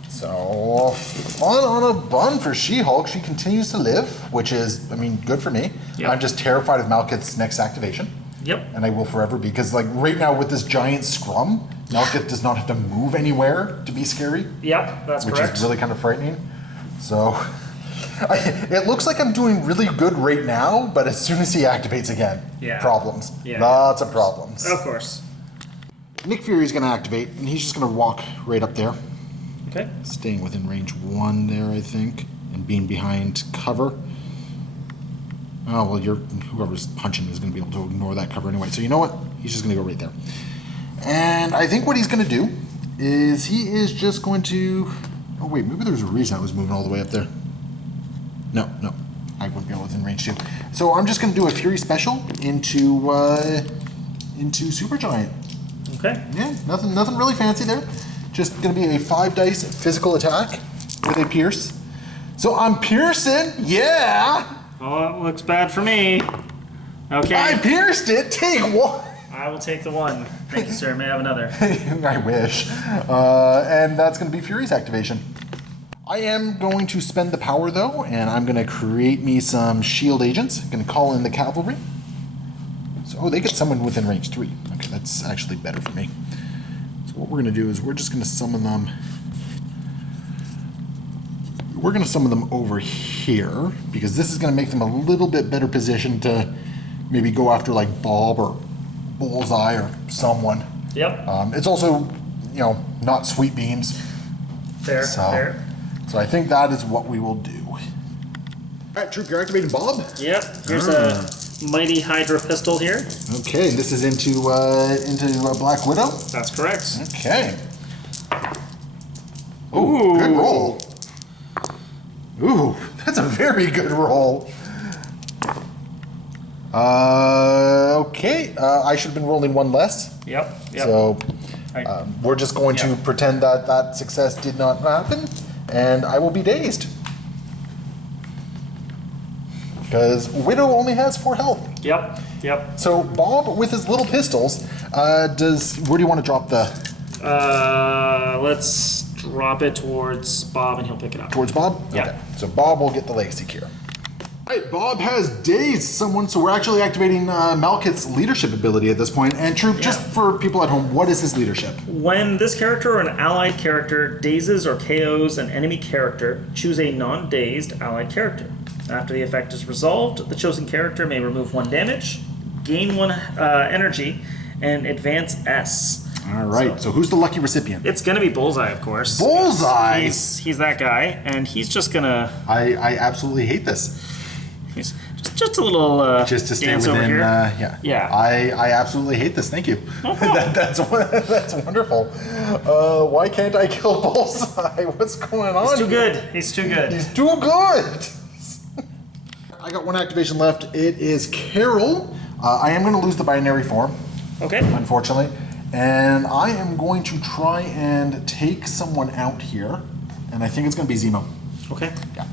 So, fun on a bun for She-Hulk. She continues to live, which is, I mean, good for me. Yep. I'm just terrified of Malekith's next activation. Yep. And I will forever be, because like right now with this giant scrum, Malekith does not have to move anywhere to be scary. Yep, that's which correct. is really kind of frightening. So, it looks like I'm doing really good right now, but as soon as he activates again, Yeah. problems. Yeah. Lots of problems. Of course. Nick Fury's going to activate, and he's just going to walk right up there. Okay. Staying within range 1 there, I think, and being behind cover. Oh, well, whoever's punching is going to be able to ignore that cover anyway. So you know what? He's just going to go right there. And I think what he's going to do is he is just going to... Oh, wait, maybe there's a reason I was moving all the way up there. No, I wouldn't be within range 2. So I'm just going to do a Fury Special into Supergiant. Okay. Yeah, nothing really fancy there. Just going to be a 5 dice physical attack with a pierce. So I'm piercing, yeah! Oh, it looks bad for me. Okay. I pierced it, take 1! I will take the 1. Thank you, sir. May I have another? I wish. And that's going to be Fury's activation. I am going to spend the power though, and I'm going to create me some shield agents. I'm going to call in the cavalry. So, they get someone within range 3. Okay, that's actually better for me. So what we're going to do is we're just going to summon them. We're going to summon them over here, because this is going to make them a little bit better positioned to maybe go after like Bob or Bullseye or someone. Yep. It's also, not sweet beams. Fair. So I think that is what we will do. All right, Troop, you're activating Bob? Yep. Here's a mighty Hydra pistol here. Okay, this is into Black Widow? That's correct. Okay. Ooh, good roll. Ooh, that's a very good roll. Okay, I should have been rolling 1 less. Yep. So We're just going to pretend that that success did not happen, and I will be dazed. Because Widow only has 4 health. Yep. So Bob, with his little pistols, where do you want to drop the... Let's drop it towards Bob, and he'll pick it up. Towards Bob? Yeah. Okay. So Bob will get the legacy cure. All right, Bob has dazed someone, so we're actually activating Malekith's leadership ability at this point. And Troop, just for people at home, what is his leadership? When this character or an allied character dazes or KOs an enemy character, choose a non-dazed allied character. After the effect is resolved, the chosen character may remove 1 damage, gain 1 energy, and advance S. All right, so who's the lucky recipient? It's going to be Bullseye, of course. Bullseye? He's that guy, and he's just going to... I absolutely hate this. He's just a little just to stay dance within, over here. Yeah. I absolutely hate this. Thank you. No that's wonderful. Why can't I kill Bullseye? What's going on? He's too good. He's too good. He's too good. I got 1 activation left. It is Carol. I am going to lose the binary form. Okay. Unfortunately. And I am going to try and take someone out here. And I think it's going to be Zemo. Okay. Yeah.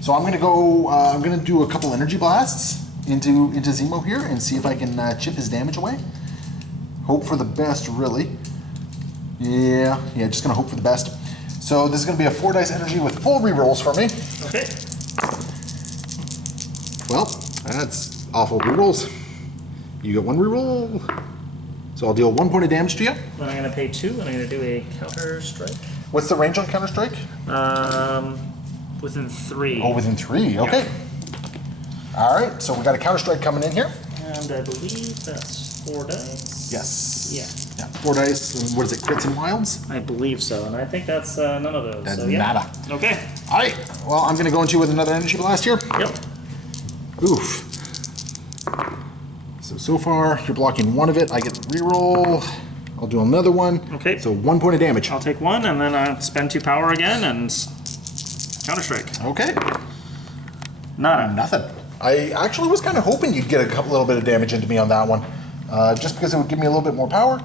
So I'm going to go, I'm going to do a couple energy blasts into Zemo here and see if I can chip his damage away. Hope for the best, really. Yeah, just going to hope for the best. So this is going to be a 4 dice energy with full rerolls for me. Okay. Well, that's awful rerolls. You get 1 reroll. So I'll deal 1 point of damage to you. Then I'm going to pay 2, and I'm going to do a counter strike. What's the range on counter strike? Within 3. Oh, within 3. Okay. Yeah. All right. So we got a counter strike coming in here. And I believe that's 4 dice. Yes. Yeah. 4 dice. And what is it? Crits and wilds? I believe so, and I think that's none of those. That's so, yeah. nada. Okay. All right. Well, I'm going to go into you with another energy blast here. Yep. Oof. So far, you're blocking 1 of it. I get the reroll. I'll do another one. Okay. So 1 point of damage. I'll take 1, and then I'll spend 2 power again, and counter strike. Okay. Nada. Nothing. I actually was kind of hoping you'd get a little bit of damage into me on that one. Just because it would give me a little bit more power.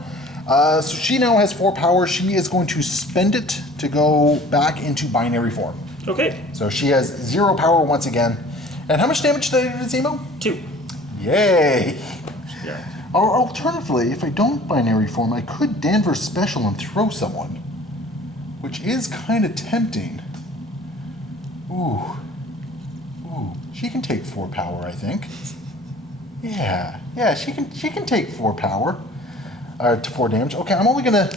So she now has 4 power. She is going to spend it to go back into binary form. Okay. So she has 0 power once again. And how much damage did I do to Zemo? 2. Yay! Yeah. Or alternatively, if I don't binary form, I could Danvers special and throw someone. Which is kind of tempting. Ooh. She can take 4 power, I think. Yeah, she can take 4 power. To 4 damage. Okay, I'm gonna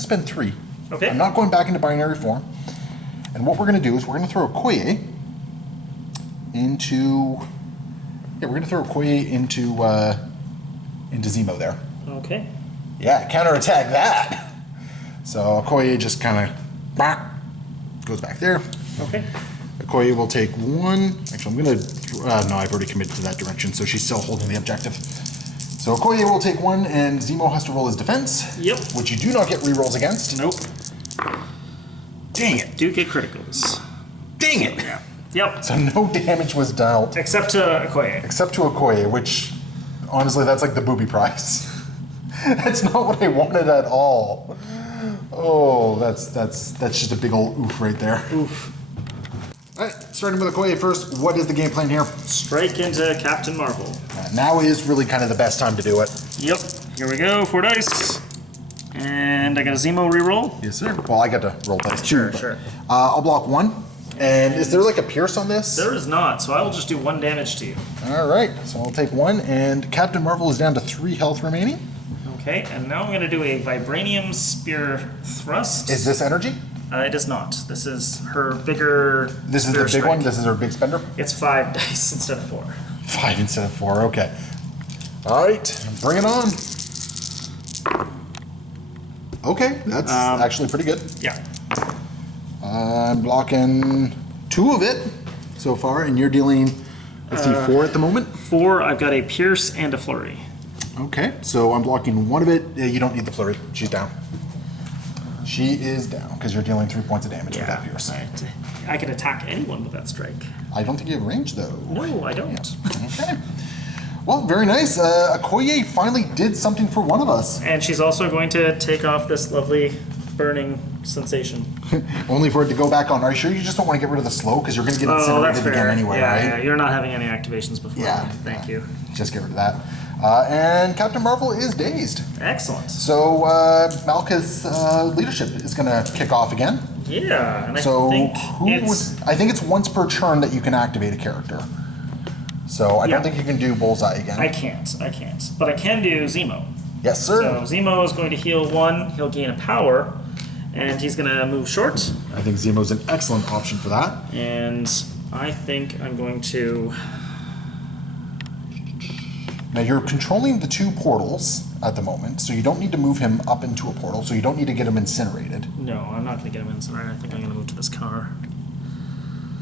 spend 3. Okay. I'm not going back into binary form. And what we're gonna do is we're gonna throw Okoye into Zemo there. Okay. Yeah, counterattack that. So Okoye just kind of goes back there. Okay. Okoye will take 1. Actually, I'm going to... no, I've already committed to that direction, so she's still holding the objective. So Okoye will take 1, and Zemo has to roll his defense. Yep. Which you do not get rerolls against. Nope. Dang it. Do get criticals. Dang it. Yeah. Yep. So no damage was dealt. Except to Okoye. Except to Okoye, which, honestly, that's like the booby prize. That's not what I wanted at all. Oh, that's just a big old oof right there. Oof. All right, starting with Okoye first. What is the game plan here? Strike into Captain Marvel. Now is really kind of the best time to do it. Yep. Here we go. 4 dice. And I got a Zemo reroll. Yes, sir. Well, I got to roll dice too. Sure. I'll block 1. And is there like a pierce on this? There is not, so I will just do 1 damage to you. All right, so I'll take 1, and Captain Marvel is down to 3 health remaining. Okay, and now I'm going to do a Vibranium Spear Thrust. Is this energy? It is not. This is her bigger. This is spear the big strike. one? This is her big spender? It's 5 dice instead of 4. 5 instead of 4, okay. All right, bring it on. Okay, that's actually pretty good. Yeah. I'm blocking 2 of it so far, and you're dealing, let's see, 4 at the moment? 4, I've got a Pierce and a Flurry. Okay, so I'm blocking 1 of it. You don't need the flurry. She's down. She is down because you're dealing 3 points of damage with that pierce. I can attack anyone with that strike. I don't think you have range though. No, I don't. Yeah. Okay. Well, very nice. Okoye finally did something for one of us. And she's also going to take off this lovely burning sensation. Only for it to go back on. Are you sure you just don't want to get rid of the slow? Because you're going to get Oh, that's incinerated fair. again anyway, yeah, right? Yeah, you're not having any activations before. Yeah. Thank you. Just get rid of that. And Captain Marvel is dazed. Excellent. So Malekith's leadership is going to kick off again. Yeah, and So I I think it's once per turn that you can activate a character. So I don't think you can do Bullseye again. I can't. But I can do Zemo. Yes, sir. So Zemo is going to heal 1. He'll gain a power, and he's going to move short. I think Zemo's an excellent option for that. And I think I'm going to. Now you're controlling the 2 portals at the moment, so you don't need to move him up into a portal, so you don't need to get him incinerated. No, I'm not going to get him incinerated. I think I'm going to move to this car.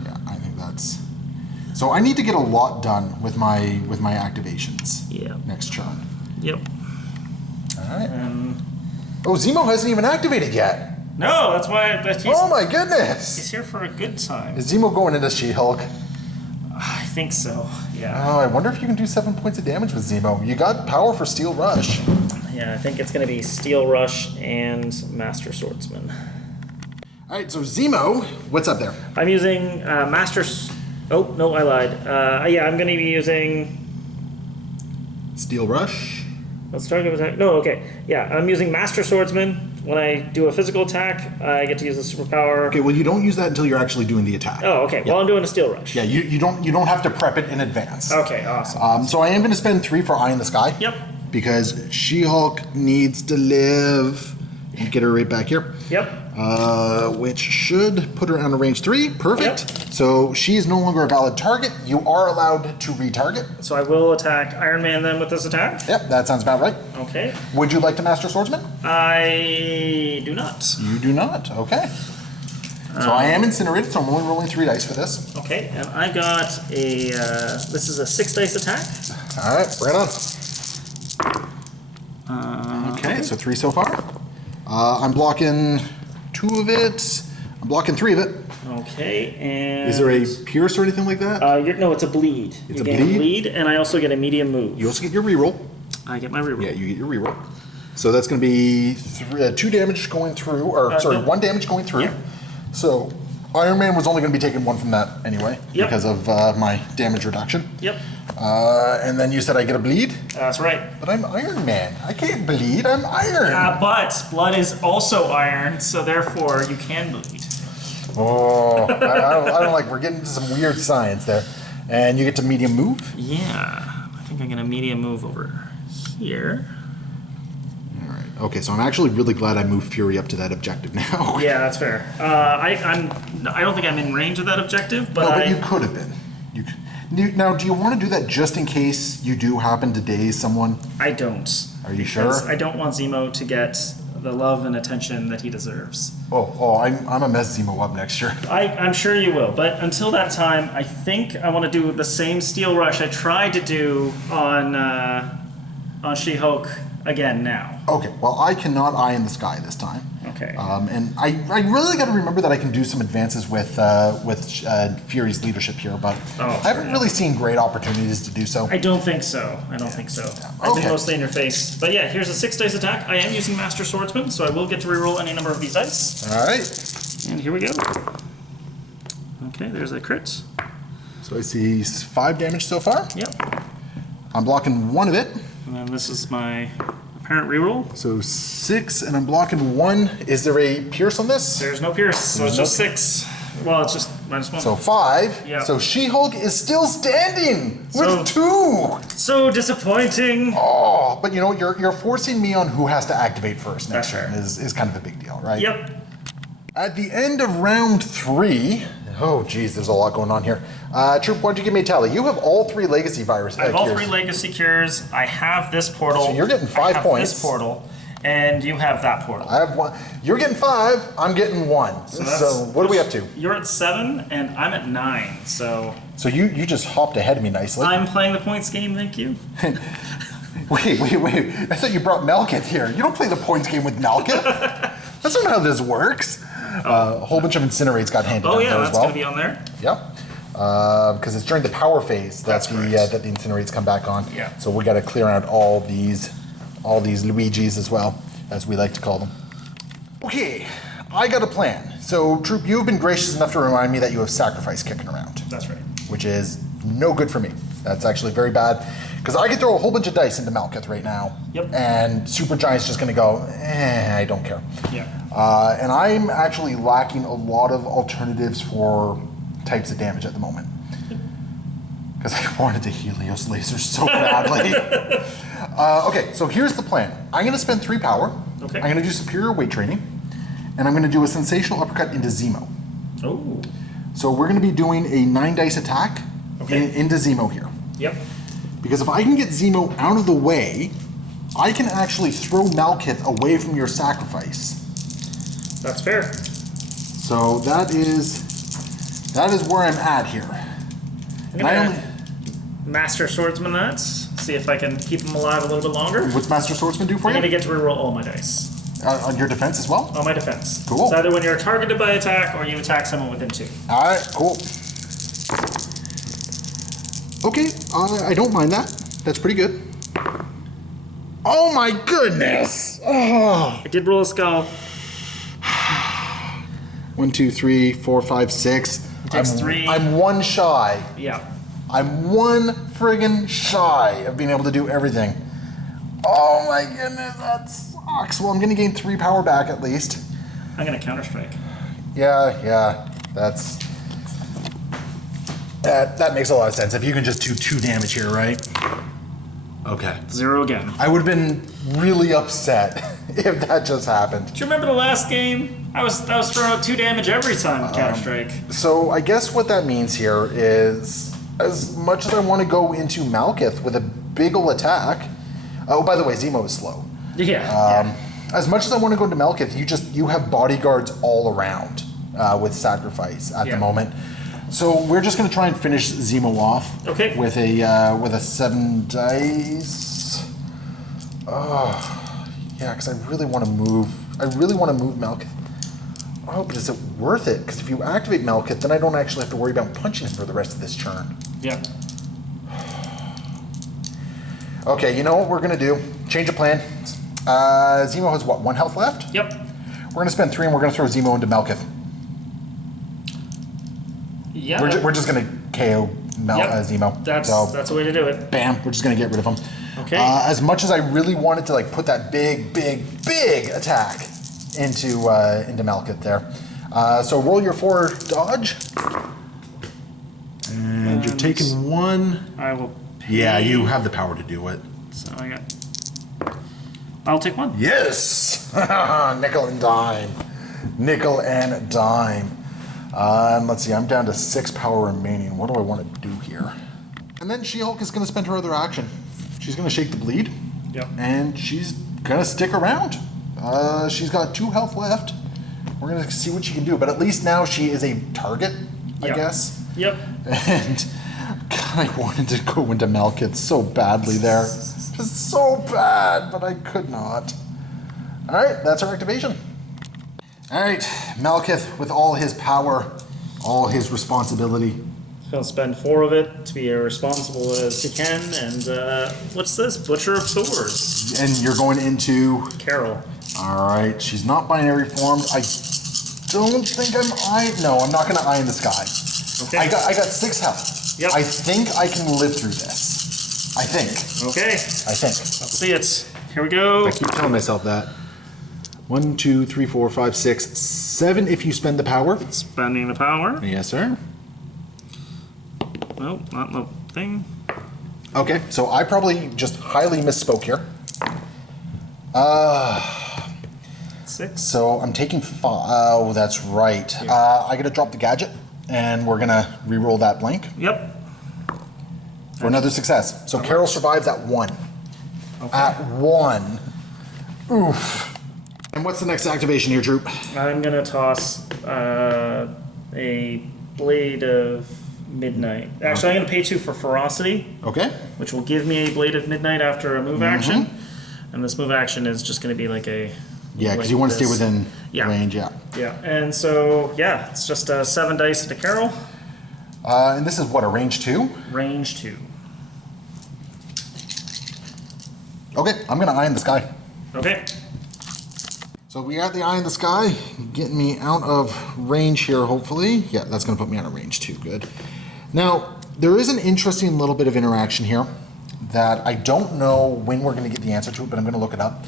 Yeah, I think that's... So I need to get a lot done with my activations. Yeah. Next turn. Yep. Alright. Oh, Zemo hasn't even activated yet! No, that's why Oh my goodness! he's here for a good time. Is Zemo going into She-Hulk? I think so, yeah. Oh, I wonder if you can do 7 points of damage with Zemo. You got power for Steel Rush. Yeah, I think it's going to be Steel Rush and Master Swordsman. Alright, so Zemo, what's up there? I'm using Oh, no, I lied. Yeah, I'm going to be using... Steel Rush? Let's start with attack. No, okay. Yeah, I'm using Master Swordsman. When I do a physical attack, I get to use the superpower. Okay, well you don't use that until you're actually doing the attack. Oh, okay. Yeah. Well, I'm doing a Steel Rush. Yeah, you don't have to prep it in advance. Okay, awesome. So I am going to spend 3 for Eye in the Sky. Yep. Because She-Hulk needs to live. Get her right back here. Yep. Which should put her on a range 3. Perfect. Yep. So she is no longer a valid target. You are allowed to retarget. So I will attack Iron Man then with this attack? Yep, that sounds about right. Okay. Would you like to Master Swordsman? I do not. You do not. Okay. So I am incinerated, so I'm only rolling 3 dice for this. Okay, and I got a, this is a 6 dice attack. All right, bring it on. Okay, so 3 so far. I'm blocking 2 of it. I'm blocking 3 of it. Okay, and... Is there a pierce or anything like that? No, it's a bleed. It's you a get bleed? a bleed, and I also get a medium move. You also get your reroll. I get my reroll. Yeah, you get your reroll. So that's going to be 2 damage going through, or sorry, no. 1 damage going through. Yeah. So Iron Man was only going to be taking 1 from that anyway, because of my damage reduction. Yep. And then you said I get a bleed? That's right. But I'm Iron Man. I can't bleed. I'm iron. But blood is also iron, so therefore you can bleed. Oh, I don't like. We're getting into some weird science there. And you get to medium move. Yeah, I think I'm gonna medium move over here. All right. Okay, so I'm actually really glad I moved Fury up to that objective now. Yeah, that's fair. I don't think I'm in range of that objective, but No, but you could have been. Now, do you want to do that just in case you do happen to daze someone? I don't. Are you Because sure? I don't want Zemo to get the love and attention that he deserves. I'm a mess Zemo up next year. I'm sure you will, but until that time, I think I want to do the same Steel Rush I tried to do on She-Hulk again now. Okay, well, I cannot Eye in the Sky this time. Okay. And I really got to remember that I can do some advances with Fury's leadership here, but I haven't really seen great opportunities to do so. I don't think so. I think mostly in your face. But yeah, here's a 6 dice attack. I am using Master Swordsman, so I will get to reroll any number of these dice. All right. And here we go. Okay, there's a crit. So I see 5 damage so far. Yep. I'm blocking 1 of it. And then this is my apparent reroll. So 6, and I'm blocking 1. Is there a pierce on this? There's no pierce, so it's just 6. Well, it's just -1. So 5. Yeah. So She-Hulk is still standing with So- 2. So disappointing. Oh, but you know, you're forcing me on who has to activate first next That's turn is kind of a big deal, right? Yep. At the end of round 3, oh geez, there's a lot going on here. Troop, why don't you give me a tally? You have all 3 legacy virus I have all cures. 3 legacy cures. I have this portal. So you're getting 5 I have points. This portal, and you have that portal. I have 1. You're getting 5. I'm getting 1. So what are we up to? You're at 7, and I'm at 9. So you just hopped ahead of me nicely. I'm playing the points game. Thank you. Wait. I thought you brought Malekith here. You don't play the points game with Malekith. That's not how this works. A whole bunch of Incinerates got handed Oh out yeah, there that's as well. gonna be on there. Yep. because it's during the power phase that the incinerates come back on. Yeah. So we got to clear out all these Luigis as well, as we like to call them. Okay, I got a plan. So, Troop, you've been gracious enough to remind me that you have sacrifice kicking around. That's right. Which is no good for me. That's actually very bad. Because I could throw a whole bunch of dice into Malekith right now. Yep. And Supergiant's just going to go, I don't care. Yeah. And I'm actually lacking a lot of alternatives for types of damage at the moment. Because I wanted to Helios laser so badly. Okay, so here's the plan. I'm going to spend 3 power. Okay. I'm going to do superior weight training. And I'm going to do a sensational uppercut into Zemo. Oh. So we're going to be doing a 9 dice attack into Zemo here. Yep. Because if I can get Zemo out of the way, I can actually throw Malekith away from your sacrifice. That's fair. So that is where I'm at here. I'm gonna Master Swordsman that. See if I can keep him alive a little bit longer. What's Master Swordsman do for I'm you? gonna get to reroll all my dice. On your defense as well? On my defense. Cool. It's either when you're targeted by attack or you attack someone within 2. Alright, cool. Okay, I don't mind that. That's pretty good. Oh my goodness! Oh. I did roll a skull. 1, 2, 3, 4, 5, 6. It takes 3. I'm 1 shy. Yeah. I'm 1 friggin' shy of being able to do everything. Oh my goodness, that sucks. Well, I'm gonna gain 3 power back at least. I'm gonna counterstrike. Yeah, that makes a lot of sense. If you can just do 2 damage here, right? Okay. 0 again. I would have been really upset if that just happened. Do you remember the last game? I was throwing out 2 damage every time with counterstrike. So I guess what that means here is, as much as I want to go into Malekith with a big ol' attack. Oh, by the way, Zemo is slow. Yeah. As much as I want to go into Malekith, you have bodyguards all around with sacrifice at the moment. So we're just going to try and finish Zemo off. Okay. With a 7 dice. Oh, yeah, because I really want to move. I really want to move Malekith. Oh, but is it worth it? Because if you activate Malekith, then I don't actually have to worry about punching him for the rest of this turn. Yeah. Okay, you know what we're going to do? Change of plan. Zemo has what, 1 health left? Yep. We're going to spend 3 and we're going to throw Zemo into Malekith. Yeah. We're just going to KO Zemo. That's the way to do it. Bam, we're just going to get rid of him. Okay. As much as I really wanted to put that big attack into Malekith there. So roll your 4 dodge. And you're taking 1. I will pay. Yeah, you have the power to do it. So I'll take 1. Yes! Nickel and dime. Nickel and dime. And let's see, I'm down to 6 power remaining. What do I want to do here? And then She-Hulk is going to spend her other action. She's going to shake the bleed. Yep. And she's going to stick around. She's got 2 health left. We're going to see what she can do. But at least now she is a target, I guess. Yep. And God, I wanted to go into Malekith so badly there. Just so bad, but I could not. All right, that's our activation. All right, Malekith, with all his power, all his responsibility. He'll spend 4 of it to be as responsible as he can. And what's this? Butcher of Swords. And you're going into Carol. All right, she's not binary formed. I don't think I'm eye. No, I'm not going to eye in the sky. Okay. I got 6 health. Yep. I think I can live through this. I think. Okay. I think. Let's see it. Here we go. I keep telling myself that. 1, 2, 3, 4, 5, 6, 7 if you spend the power. Spending the power. Yes, sir. Nope, not the thing. Okay, so I probably just highly misspoke here. 6. So I'm taking 5. Oh, that's right. Yeah. I gotta drop the gadget, and we're gonna re-roll that blank Yep. for another success. So Carol survives at 1. Okay. At 1. Oof. And what's the next activation here, Troop? I'm gonna toss a Blade of Midnight. Actually, I'm gonna pay 2 for Ferocity, Okay. which will give me a Blade of Midnight after a move action. And this move action is just gonna be like a... Yeah, because like you want to stay this. within Yeah. range, yeah. Yeah, and so, yeah, it's just 7 dice to Carol. And this is what, a range 2? Range 2. Okay, I'm gonna Eye in the Sky. Okay. So we got the Eye in the Sky, getting me out of range here, hopefully. Yeah, that's gonna put me out of range 2, good. Now, there is an interesting little bit of interaction here that I don't know when we're gonna get the answer to it, but I'm gonna look it up.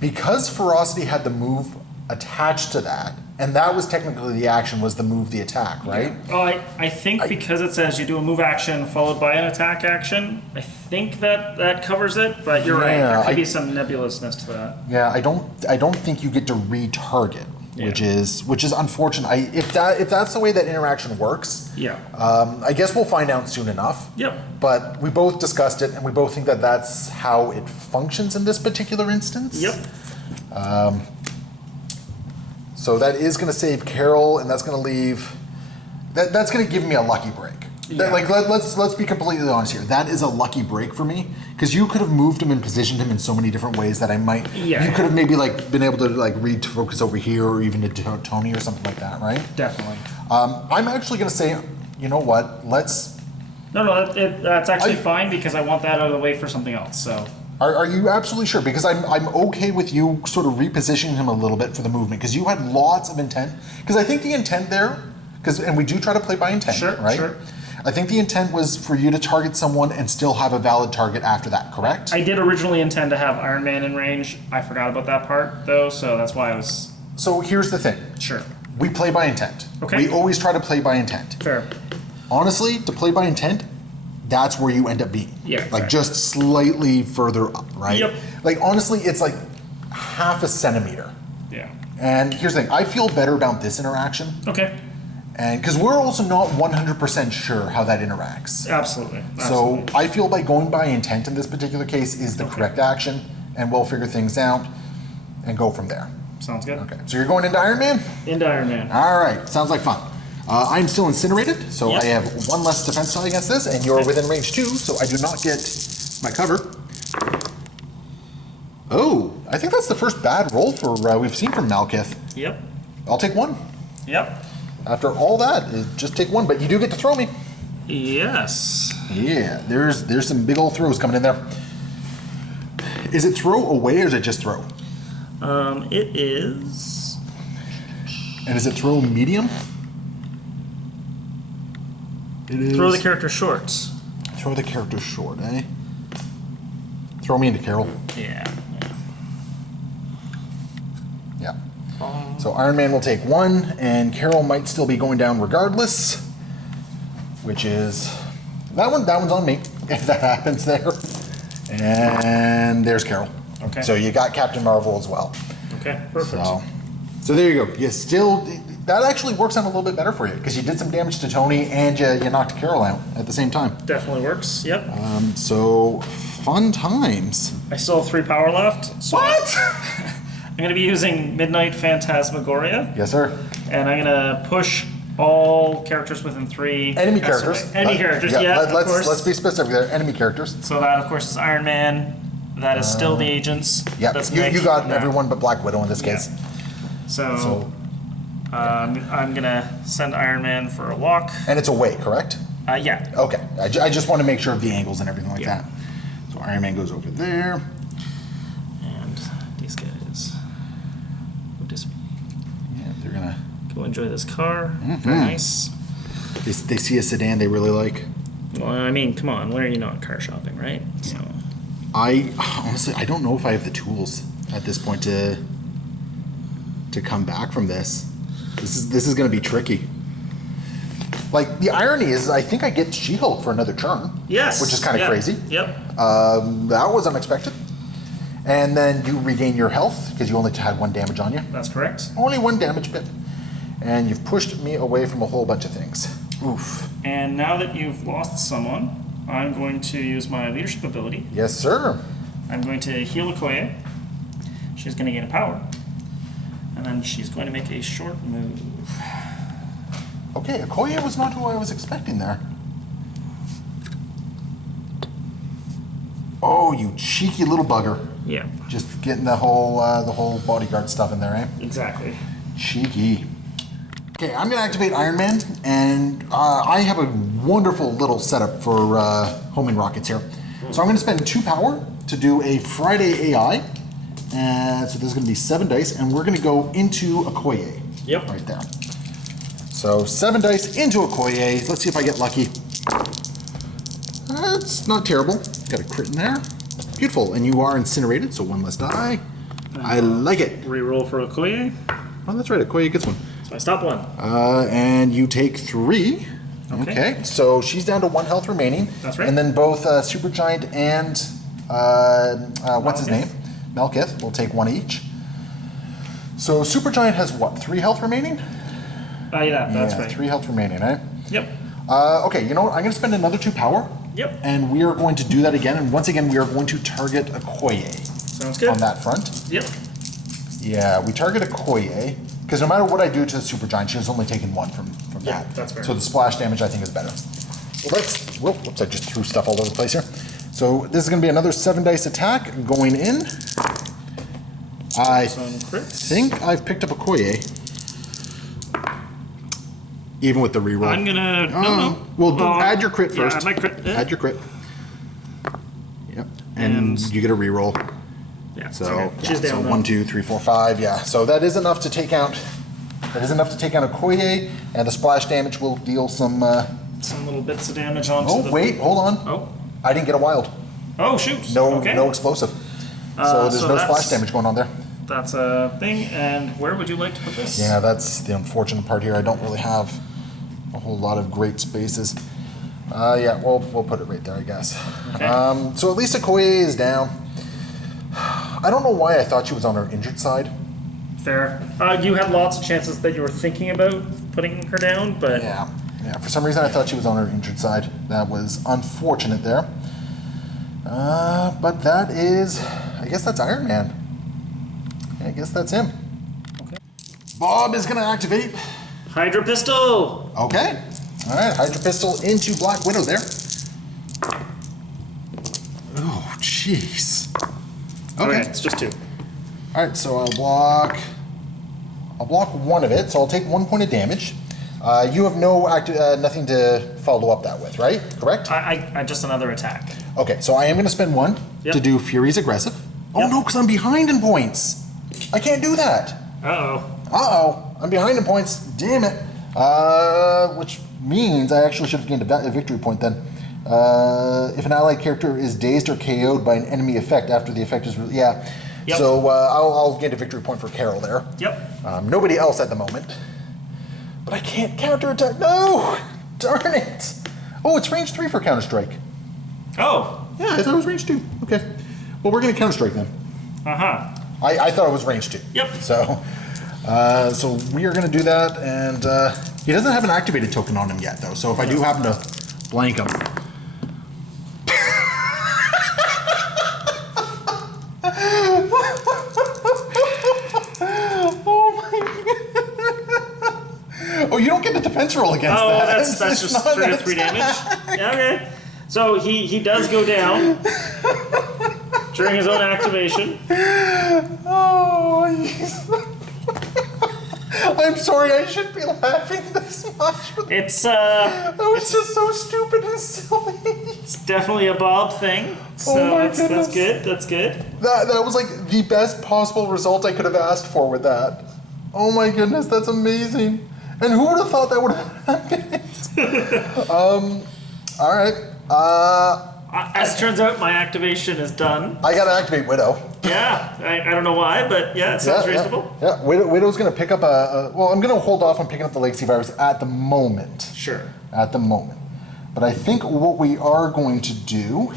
Because Ferocity had the move attached to that, and that was technically the action, was the move, the attack, right? Oh, I think because it says you do a move action followed by an attack action, I think that covers it, but you're right. There could be some nebulousness to that. Yeah, I don't think you get to retarget, which is unfortunate. If that's the way that interaction works, I guess we'll find out soon enough. Yep. But we both discussed it, and we both think that that's how it functions in this particular instance. Yep. So that is going to save Carol, and that's going to leave. That's going to give me a lucky break. Yeah. Let's be completely honest here. That is a lucky break for me, because you could have moved him and positioned him in so many different ways that I might. Yeah. You could have maybe been able to read to focus over here, or even to Tony or something like that, right? Definitely. I'm actually going to say, you know what? Let's. No, that's actually fine, because I want that out of the way for something else. So. Are you absolutely sure? Because I'm okay with you sort of repositioning him a little bit for the movement, because you had lots of intent. Because I think the intent there, and we do try to play by intent, right? Sure. I think the intent was for you to target someone and still have a valid target after that, correct? I did originally intend to have Iron Man in range. I forgot about that part, though, so that's why I was... So here's the thing. Sure. We play by intent. Okay. We always try to play by intent. Fair. Honestly, to play by intent, that's where you end up being. Yeah. Just slightly further up, right? Yep. Honestly, it's like half a centimeter. Yeah. And here's the thing, I feel better about this interaction. Okay. And because we're also not 100% sure how that interacts. Absolutely. So I feel by going by intent in this particular case is the correct action, and we'll figure things out and go from there. Sounds good. Okay. So you're going into Iron Man? Into Iron Man. All right. Sounds like fun. I'm still incinerated, so I have one less defense die against this, and you're within range 2, so I do not get my cover. Oh, I think that's the first bad roll we've seen from Malekith. Yep. I'll take 1. Yep. After all that, just take 1, but you do get to throw me. Yes. Yeah, there's some big old throws coming in there. Is it throw away or is it just throw? It is. And is it throw medium? It is. Throw the character short. Throw the character short, eh? Throw me into Carol. Yeah. Yeah. So Iron Man will take 1, and Carol might still be going down regardless, which is that one's on me if that happens there. And there's Carol. Okay. So you got Captain Marvel as well. Okay. Perfect. So there you go. You still that actually works out a little bit better for you, because you did some damage to Tony and you knocked Carol out at the same time. Definitely works. Yep. So fun times. I still have 3 power left. So What? I'm going to be using Midnight Phantasmagoria. Yes, sir. And I'm going to push all characters within 3 Enemy characters. Enemy characters, of course. Let's be specific there. Enemy characters. So that, of course, is Iron Man. That is still the agents. Yeah, That's you Nick. got everyone but Black Widow in this case. So I'm going to send Iron Man for a walk. And it's away, correct? Yeah. Okay. I just want to make sure of the angles and everything like that. So Iron Man goes over there. And these guys will just Yeah, they're going to... go enjoy this car. Very nice. They see a sedan they really like. Well, I mean, come on. When are you not car shopping, right? So. Honestly, I don't know if I have the tools at this point to come back from this. This is going to be tricky. Like, the irony is, I think I get She-Hulk for another turn. Yes. Which is kind of crazy. Yep. That was unexpected. And then you regain your health, because you only had 1 damage on you. That's correct. Only 1 damage bit. And you've pushed me away from a whole bunch of things. Oof. And now that you've lost someone, I'm going to use my leadership ability. Yes, sir. I'm going to heal Okoye. She's going to gain a power. And then she's going to make a short move. Okay, Okoye was not who I was expecting there. Oh, you cheeky little bugger. Yeah. Just getting the whole bodyguard stuff in there, eh? Exactly. Cheeky. Okay, I'm gonna activate Iron Man, and I have a wonderful little setup for homing rockets here. So I'm gonna spend 2 power to do a Friday AI, and so there's gonna be 7 dice, and we're gonna go into Okoye. Yep. Right there. So 7 dice into Okoye. Let's see if I get lucky. That's not terrible. Got a crit in there. Beautiful, and you are incinerated, so 1 less die. I like it. Reroll for Okoye. Oh, that's right, Okoye gets 1. So I stop 1. And you take 3. Okay. So she's down to 1 health remaining. That's right. And then both Supergiant and what's his name? Malekith will take 1 each. So Supergiant has what? 3 health remaining? Yeah, that's right. 3 health remaining, eh? Yep. Okay, you know what? I'm going to spend another 2 power. Yep. And we are going to do that again. And once again, we are going to target Okoye. Sounds good. On that front. Yep. Yeah, we target Okoye. Because no matter what I do to the Supergiant, she has only taken 1 from Yeah, that. that's fair. So the splash damage, I think, is better. Well, whoops, I just threw stuff all over the place here. So this is going to be another 7 dice attack going in. I think I've picked up Okoye. Even with the reroll. I'm gonna. No. Well, add your crit first. Yeah, add my crit. Add your crit. Yep. And you get a reroll. Yeah. So, okay. She's down. So 1, 2, 3, 4, 5. Yeah. So that is enough to take out. That is enough to take out Okoye, and the splash damage will deal some. Some little bits of damage onto Oh the. wait, hold on. Oh. I didn't get a wild. Oh shoot. No, okay. no explosive. So there's no that's- splash damage going on there. That's a thing. And where would you like to put this? Yeah, that's the unfortunate part here. I don't really have a whole lot of great spaces. Yeah, we'll put it right there, I guess. Okay. So at least Okoye is down. I don't know why I thought she was on her injured side. Fair. You had lots of chances that you were thinking about putting her down, but Yeah, for some reason I thought she was on her injured side. That was unfortunate there. But that is, I guess that's Iron Man. I guess that's him. Okay. Bob is going to activate. Hydra pistol. Okay. All right, Hydra Pistol into Black Widow there. Oh, jeez. Okay. It's just 2. All right, so I'll block 1 of it, so I'll take 1 point of damage. You have nothing to follow up that with, right? Correct? I just another attack. Okay, so I am going to spend 1 Yep. to do Fury's Aggressive. Oh Yep. no, because I'm behind in points. I can't do that. Uh-oh. I'm behind in points. Damn it. Which means I actually should have gained a victory point then. If an allied character is dazed or KO'd by an enemy effect after the effect is... Yeah. Yep. So I'll gain a victory point for Carol there. Yep. Nobody else at the moment. But I can't counterattack. No! Darn it. Oh, it's range 3 for Counter-Strike. Oh. Yeah, I thought it was range 2. Okay. Well, we're going to Counter-Strike then. Uh-huh. I thought it was range 2. Yep. So we are going to do that, and he doesn't have an activated token on him yet, though. So if I do happen to blank him, oh, you don't get the defense roll against that. That's just straight up 3 damage. Yeah, okay. So he does go down during his own activation. Oh, I'm sorry, I shouldn't be laughing this much. But It's that was just so stupid and silly. it's definitely a Bob thing. So Oh my that's goodness. good. That's good. That was like the best possible result I could have asked for with that. Oh my goodness, that's amazing. And who would have thought that would have happened? All right. As it turns out, my activation is done. I gotta activate Widow. Yeah, I don't know why, but yeah, it sounds reasonable. Yeah. Widow's gonna pick up well, I'm gonna hold off on picking up the Legacy Virus at the moment. Sure. At the moment. But I think what we are going to do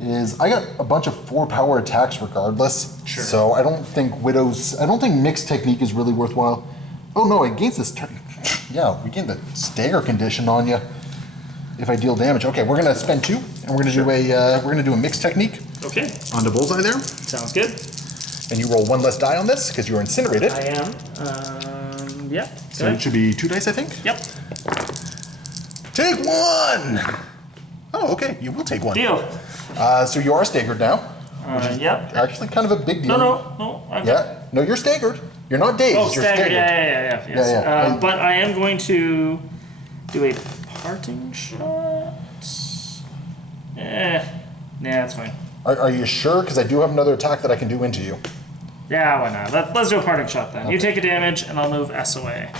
is I got a bunch of 4 power attacks regardless. Sure. So I don't think mixed technique is really worthwhile. Oh no, it gains this yeah, we gain the stagger condition on you if I deal damage. Okay, we're gonna spend 2 and we're gonna do a mixed technique. Okay. On the bullseye there. Sounds good. And you roll 1 less die on this because you're incinerated. I am. Yeah. So it should be 2 dice, I think. Yep. Take 1! Oh, okay, you will take 1. Deal. So you are staggered now. Yep. Actually kind of a big deal. No. Yeah, no, you're staggered. You're not dazed. Oh, you're staggered. staggered. Yeah. Yes. Yeah. But I am going to do a parting shot. Nah, that's fine. Are you sure? Because I do have another attack that I can do into you. Yeah, why not? Let's do a parting shot then. Okay. You take a damage, and I'll move S away.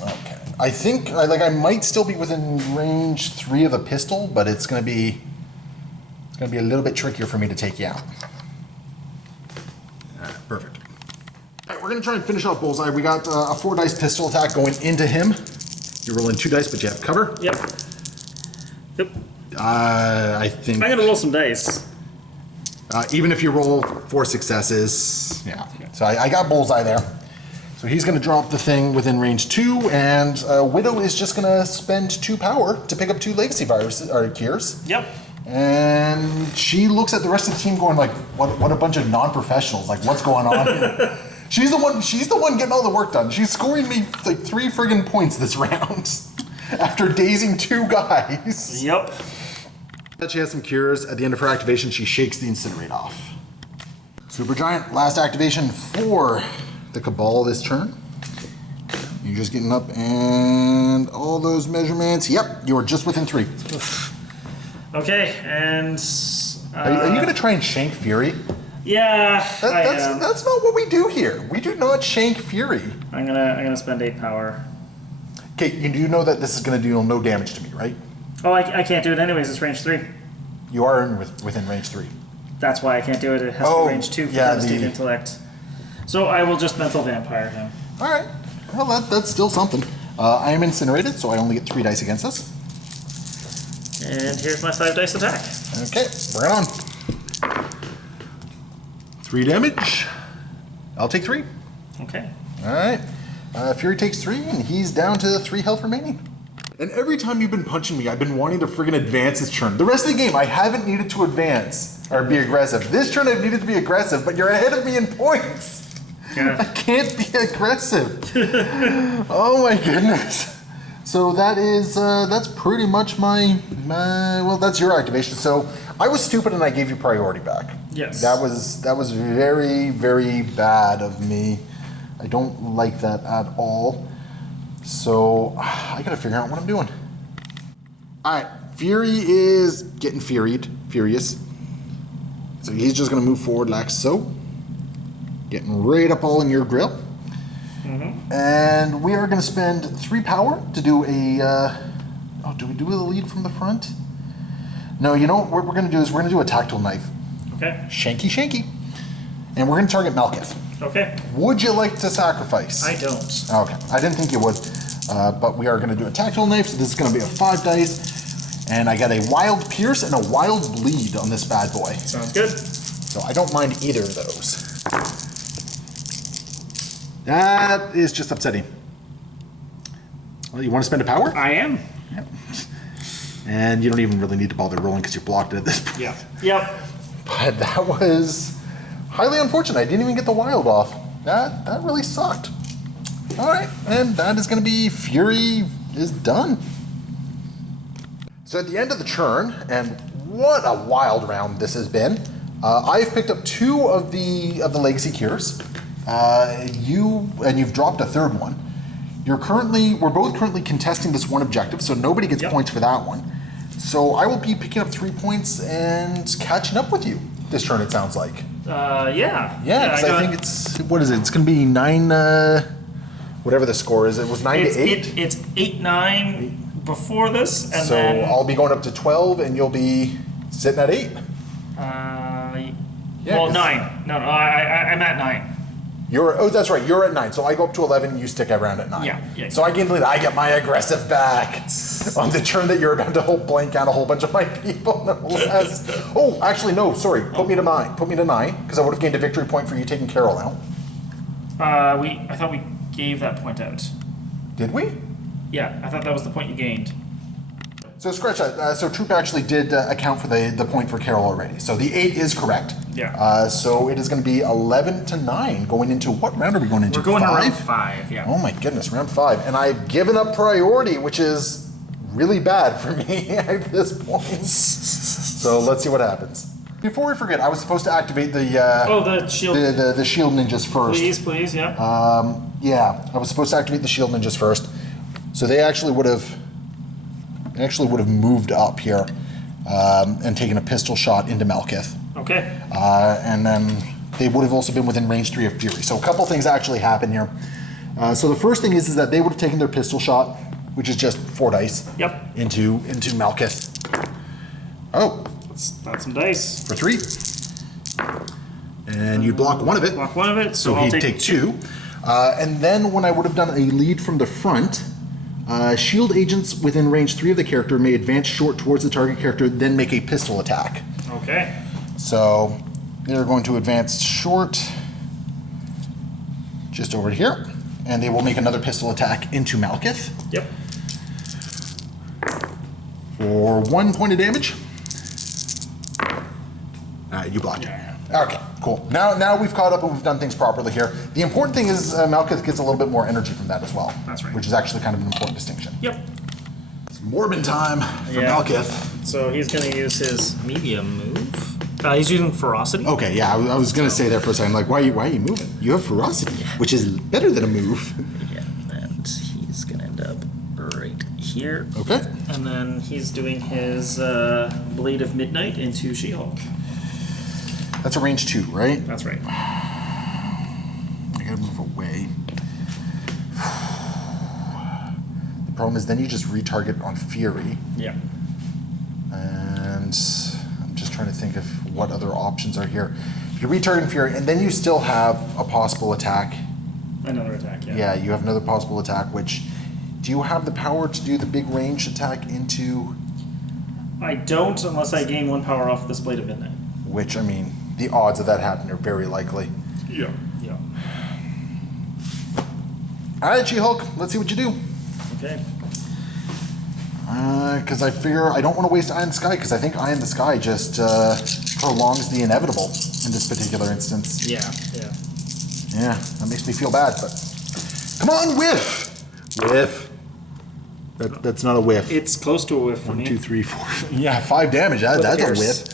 Okay. I think I might still be within range 3 of a pistol, but it's gonna be a little bit trickier for me to take you out. Perfect. All right, we're gonna try and finish off Bullseye. We got a 4 dice pistol attack going into him. You're rolling 2 dice, but you have cover. Yep. I think I'm gonna roll some dice. even if you roll 4 successes, yeah. So I got Bullseye there. So he's going to drop the thing within range 2, and Widow is just going to spend 2 power to pick up 2 legacy viruses or cures. Yep. And she looks at the rest of the team going like, what a bunch of non-professionals. Like, what's going on here? She's the one getting all the work done. She's scoring me like 3 friggin' points this round after dazing 2 guys. Yep. She has some cures. At the end of her activation, she shakes the incinerate off. Supergiant, last activation for the Cabal this turn. You're just getting up and all those measurements. Yep, you're just within 3. Okay, and Are you gonna try and shank Fury? Yeah, I am. That's not what we do here. We do not shank Fury. I'm gonna spend 8 power. Okay, you do know that this is gonna do no damage to me, right? Oh, I can't do it anyways. It's range 3. You are within range 3. That's why I can't do it. It has to be range 2 for Devastating Intellect. So I will just mental vampire him. All right. Well, that's still something. I am incinerated, so I only get 3 dice against this. And here's my 5 dice attack. Okay, bring it on. 3 damage. I'll take 3. Okay. All right. Fury takes 3, and he's down to 3 health remaining. And every time you've been punching me, I've been wanting to friggin' advance this turn. The rest of the game, I haven't needed to advance or be aggressive. This turn, I've needed to be aggressive, but you're ahead of me in points. Yeah. I can't be aggressive. Oh my goodness. So that's pretty much my well, that's your activation. So I was stupid and I gave you priority back. Yes. That was very, very bad of me. I don't like that at all. So I gotta figure out what I'm doing. All right, Fury is getting furious. So he's just gonna move forward like so. Getting right up all in your grill. Mm-hmm. And we are gonna spend 3 power to do a, do we do the lead from the front? No, you know what we're gonna do is we're gonna do a tactile knife. Okay. Shanky. And we're gonna target Malekith. Okay. Would you like to sacrifice? I don't. Okay, I didn't think you would. But we are going to do a tactile knife, so this is going to be a 5 dice. And I got a wild pierce and a wild bleed on this bad boy. Sounds good. So I don't mind either of those. That is just upsetting. Well, you want to spend a power? I am. Yep. And you don't even really need to bother rolling because you blocked it at this point. Yeah. Yep. But that was highly unfortunate. I didn't even get the wild off. That really sucked. All right, and that is going to be Fury is done. So at the end of the turn, and what a wild round this has been. I've picked up 2 of the legacy cures. You've dropped a 3rd one. We're both currently contesting this one objective, so nobody gets points for that one. So I will be picking up 3 points and catching up with you this turn. It sounds like. Yeah. Yeah, because I think it's, what is it? It's going to be 9. Whatever the score is, it was 9 to 8. It's 8-9 before this, and so then I'll be going up to 12, and you'll be sitting at 8. Well, 9. No, I'm at 9. That's right. You're at 9. So I go up to 11. You stick around at 9. Yeah. So I get my aggressive back on the turn that you're about to blank out a whole bunch of my people. Nonetheless. Oh, actually no. Sorry. Put me to 9. Put me to 9 because I would have gained a victory point for you taking Carol out. I thought we gave that point out. Did we? Yeah, I thought that was the point you gained. So scratch that. So Troop actually did account for the point for Carol already. So the 8 is correct. Yeah. So it is going to be 11 to 9 going into, what round are we going into? We're going 5? to round 5, yeah. Oh my goodness, round 5. And I've given up priority, which is really bad for me at this point. So let's see what happens. Before we forget, I was supposed to activate the the shield. the shield ninjas first. Please, yeah. Yeah, I was supposed to activate the shield ninjas first, so they actually would have moved up here and taken a pistol shot into Malekith. Okay. And then they would have also been within range 3 of Fury. So a couple things actually happen here. So the first thing is that they would have taken their pistol shot, which is just 4 dice. Yep. Into Malekith. Oh. That's some dice. For 3. And you block one of it. Block one of it, So he'd take 2. And then when I would have done a lead from the front, shield agents within range 3 of the character may advance short towards the target character, then make a pistol attack. Okay. So they're going to advance short just over here, and they will make another pistol attack into Malekith. Yep. For 1 point of damage. You blocked it. Yeah. Okay, cool. Now we've caught up and we've done things properly here. The important thing is Malekith gets a little bit more energy from that as well. That's right. Which is actually kind of an important distinction. Yep. It's Morbin time for Malekith. So he's going to use his medium move. He's using ferocity. Okay, yeah, I was going to say there for a second, like, why are you moving? You have ferocity, which is better than a move. Yeah, and he's going to end up right here. Okay. And then he's doing his Blade of Midnight into She-Hulk. That's a range 2, right? That's right. I gotta move away. The problem is then you just retarget on Fury. Yeah. And I'm just trying to think of what other options are here. If you retarget Fury, and then you still have a possible attack. Another attack, yeah. Yeah, you have another possible attack, which... Do you have the power to do the big range attack into... I don't unless I gain 1 power off this Blade of Midnight. Which, I mean, the odds of that happening are very likely. Yeah. Yeah. Alright, She-Hulk, let's see what you do. Okay. Because I figure I don't want to waste Eye in the Sky, because I think Eye in the Sky just prolongs the inevitable in this particular instance. Yeah, yeah. Yeah, that makes me feel bad, but... Come on, whiff! Whiff. That's not a whiff. It's close to a whiff for 1, me. 2, 3, 4. Yeah, 5 damage. That's a whiff.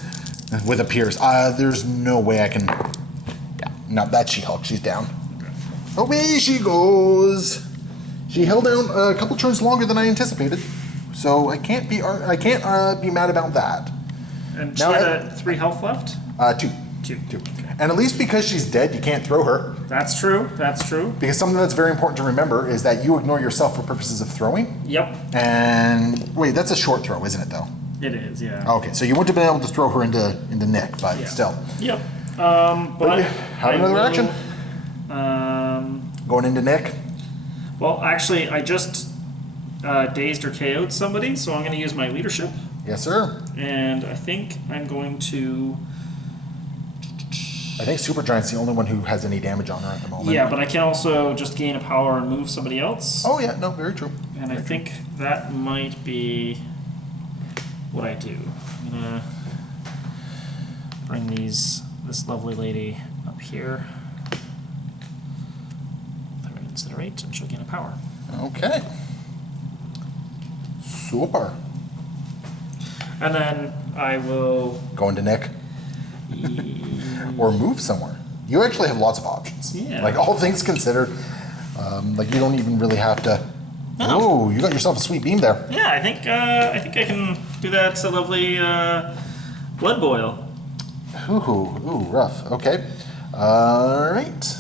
With a pierce. There's no way I can... Yeah, no, that's She-Hulk. She's down. Okay. Away she goes! She held down a couple turns longer than I anticipated, so I can't be mad about that. And she Now had 3 health left? 2. 2. Okay. And at least because she's dead, you can't throw her. That's true. That's true. Because something that's very important to remember is that you ignore yourself for purposes of throwing. Yep. And wait, that's a short throw, isn't it, though? It is, yeah. Okay, so you wouldn't have been able to throw her into Nick, but Yeah. still. Yep. But have another action. Going into Nick. Well, actually, I just dazed or KO'd somebody, so I'm going to use my leadership. Yes, sir. And I think I'm going to... I think Supergiant's the only one who has any damage on her at the moment. Yeah, but I can also just gain a power and move somebody else. Oh, yeah, no, very true. And very I think that might be what I do. I'm going to bring this lovely lady up here. If I incinerate, and she'll gain a power. Okay. Super. And then I will... Go into Nick. Or move somewhere. You actually have lots of options. Yeah. Like, all things considered, like, you don't even really have to... No. Oh, you got yourself a sweet beam there. Yeah, I think I can do that. It's a lovely blood boil. Ooh, rough. Okay. All right.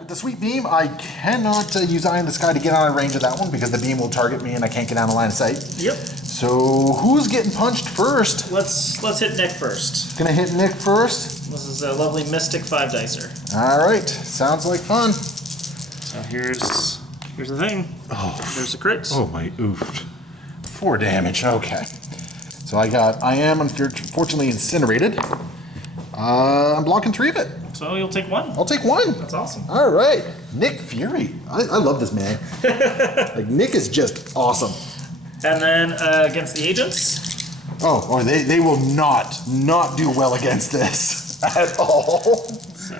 With the sweet beam, I cannot use Eye in the Sky to get out of range of that one because the beam will target me and I can't get out of line of sight. Yep. So who's getting punched first? Let's hit Nick first. Gonna hit Nick first. This is a lovely Mystic 5-dicer. All right. Sounds like fun. So here's the thing. Oh. There's a crit. Oh my oof. 4 damage. Okay. So I am unfortunately incinerated. I'm blocking 3 of it. So you'll take 1. I'll take 1. That's awesome. All right. Nick Fury. I love this man. Like, Nick is just awesome. And then against the agents. Oh, they will not do well against this at all. So.